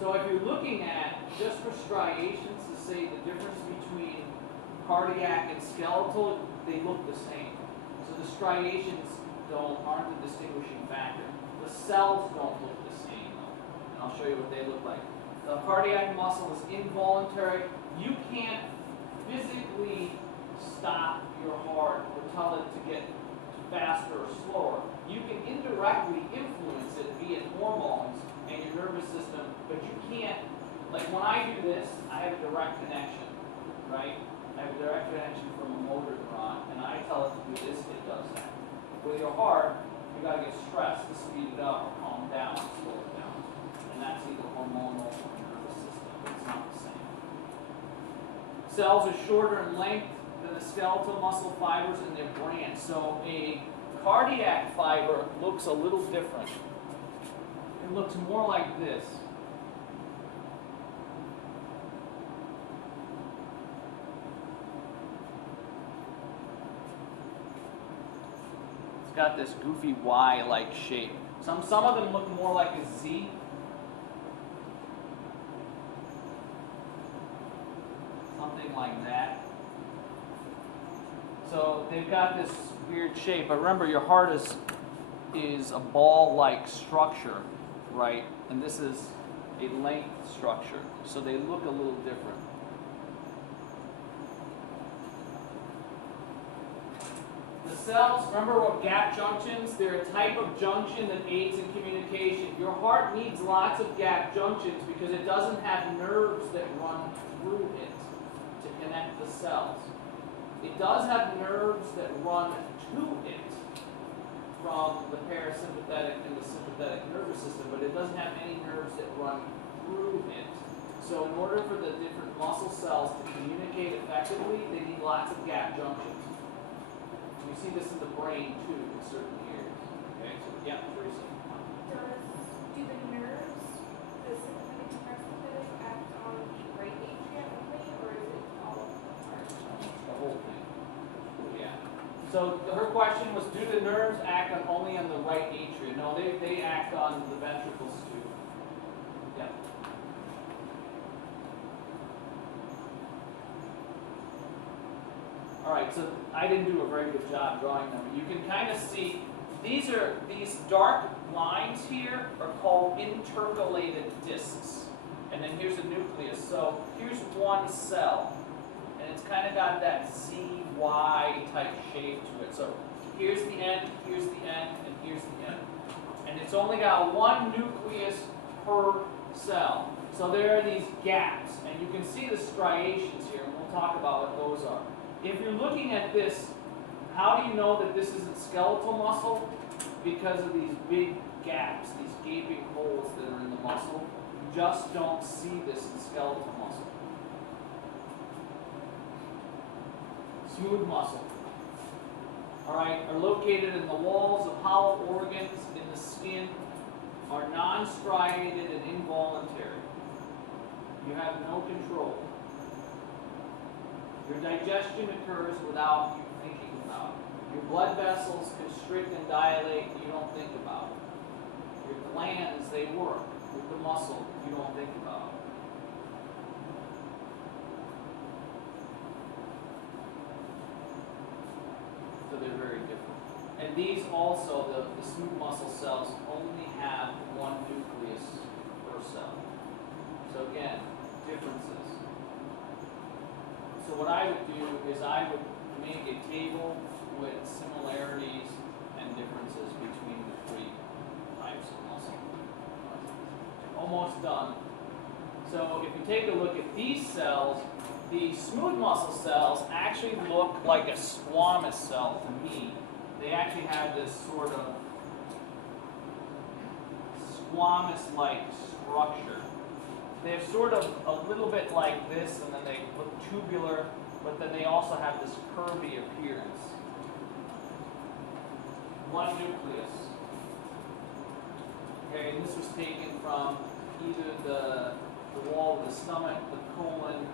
So if you're looking at, just for striations, to say the difference between cardiac and skeletal, they look the same. So the striations aren't the distinguishing factor. The cells don't look the same though. And I'll show you what they look like. The cardiac muscle is involuntary. You can't physically stop your heart or tell it to get faster or slower. You can indirectly influence it via hormones and your nervous system, but you can't, like when I do this, I have a direct connection, right? I have a direct connection from a motor neuron, and I tell it to do this, it does that. With your heart, you gotta get stressed to speed it up or calm down, slow it down. And that's either hormonal or nervous system. It's not the same. Cells are shorter in length than the skeletal muscle fibers and their branch. So a cardiac fiber looks a little different. It looks more like this. It's got this goofy Y-like shape. Some of them look more like a Z. Something like that. So they've got this weird shape. But remember, your heart is a ball-like structure, right? And this is a length structure. So they look a little different. The cells, remember what gap junctions? They're a type of junction that aids in communication. Your heart needs lots of gap junctions because it doesn't have nerves that run through it to connect the cells. It does have nerves that run to it from the parasympathetic and the sympathetic nervous system, but it doesn't have any nerves that run through it. So in order for the different muscle cells to communicate effectively, they need lots of gap junctions. You see this in the brain too, in certain areas. Okay, so yeah, Teresa. Do the nerves, the sympathetic and parasympathetic, act on the right atria only, or is it all of the heart? The whole thing. Yeah. So her question was, do the nerves act only on the right atria? No, they act on the ventricles too. Yeah. All right, so I didn't do a very good job drawing them. You can kind of see these dark lines here are called intercalated discs. And then here's a nucleus. So here's one cell. And it's kind of got that ZY type shape to it. So here's the end, and here's the end. And it's only got one nucleus per cell. So there are these gaps. And you can see the striations here, and we'll talk about what those are. If you're looking at this, how do you know that this isn't skeletal muscle? Because of these big gaps, these gaping holes that are in the muscle. You just don't see this in skeletal muscle. Smooth muscle, all right, are located in the walls of hollow organs in the skin, are non-striated and involuntary. You have no control. Your digestion occurs without you thinking about it. Your blood vessels constrict and dilate, you don't think about it. Your glands, they work with the muscle, you don't think about it. So they're very different. And these also, the smooth muscle cells, only have one nucleus per cell. So again, differences. So what I would do is I would make a table with similarities and differences between the three types of muscle. Almost done. So if you take a look at these cells, the smooth muscle cells actually look like a squamous cell to me. They actually have this sort of squamous-like structure. They're sort of a little bit like this, and then they look tubular, but then they also have this curvy appearance. One nucleus. Okay, and this was taken from either the wall of the stomach, the colon,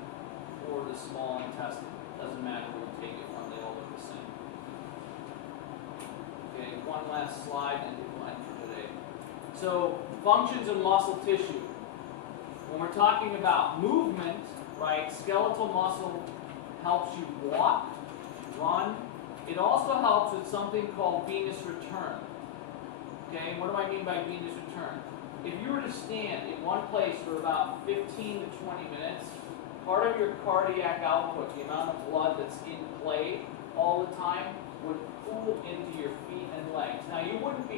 or the small intestine. Doesn't matter where you take it from, they all look the same. Okay, one last slide and we'll end for today. So, functions of muscle tissue. When we're talking about movement, right, skeletal muscle helps you walk, run. It also helps with something called venous return. Okay, what do I mean by venous return? If you were to stand in one place for about 15 to 20 minutes, part of your cardiac output, the amount of blood that's in play all the time, would pool into your feet and legs. Now you wouldn't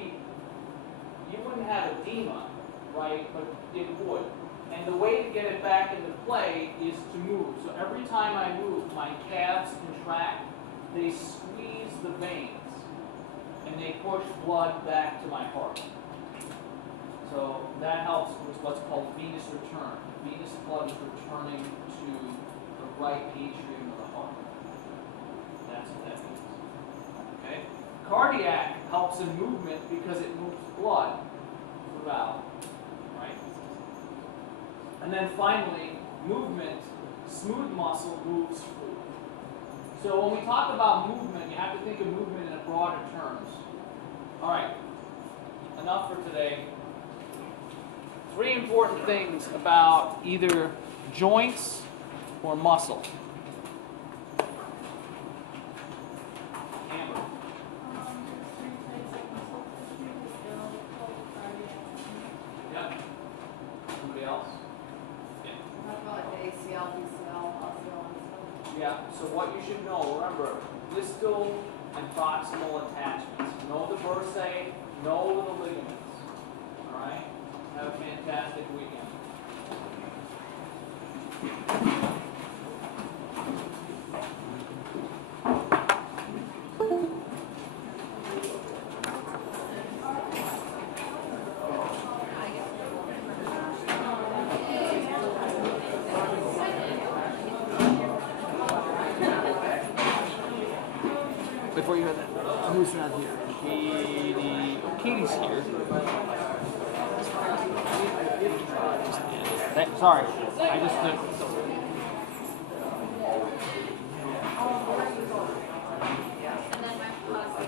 have edema, right? But it would. And the way to get it back into play is to move. So every time I move, my calves contract, they squeeze the veins, and they push blood back to my heart. So that helps with what's called venous return. Venous blood is returning to the right atrium of the heart. That's what that means. Okay? Cardiac helps in movement because it moves blood throughout. Right? And then finally, movement, smooth muscle moves fluid. So when we talk about movement, you have to think of movement in broader terms. All right, enough for today. 3 important things about either joints or muscle. Amber. Yep. Somebody else? Yeah. Talk about like the ACL, PCL, LCL, and stuff. Yeah, so what you should know, remember, distal and proximal attachments. Know the bursae, know the ligaments. Alright? Have a fantastic weekend. Before you heard that, who's not here? Katie. Oh, Katie's here. Sorry, I just. And then my plus I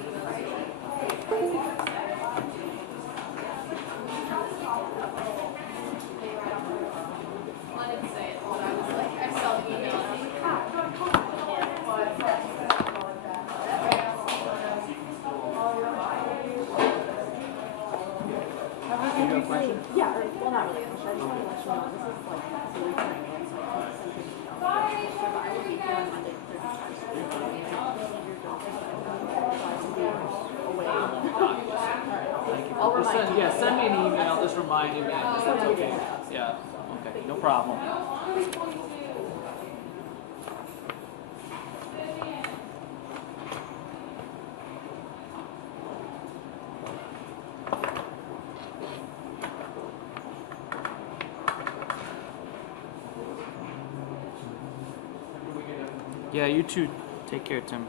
didn't say it, but I was like, I saw the email. You have a question? Yeah, or, well, not really a question. I just wanted to let you know, this is like a recurring answer. I'll remind Send, you. yeah, send me an email, just reminding me. That's okay. Yeah, okay, no problem. Yeah, you too. Take care, Tim.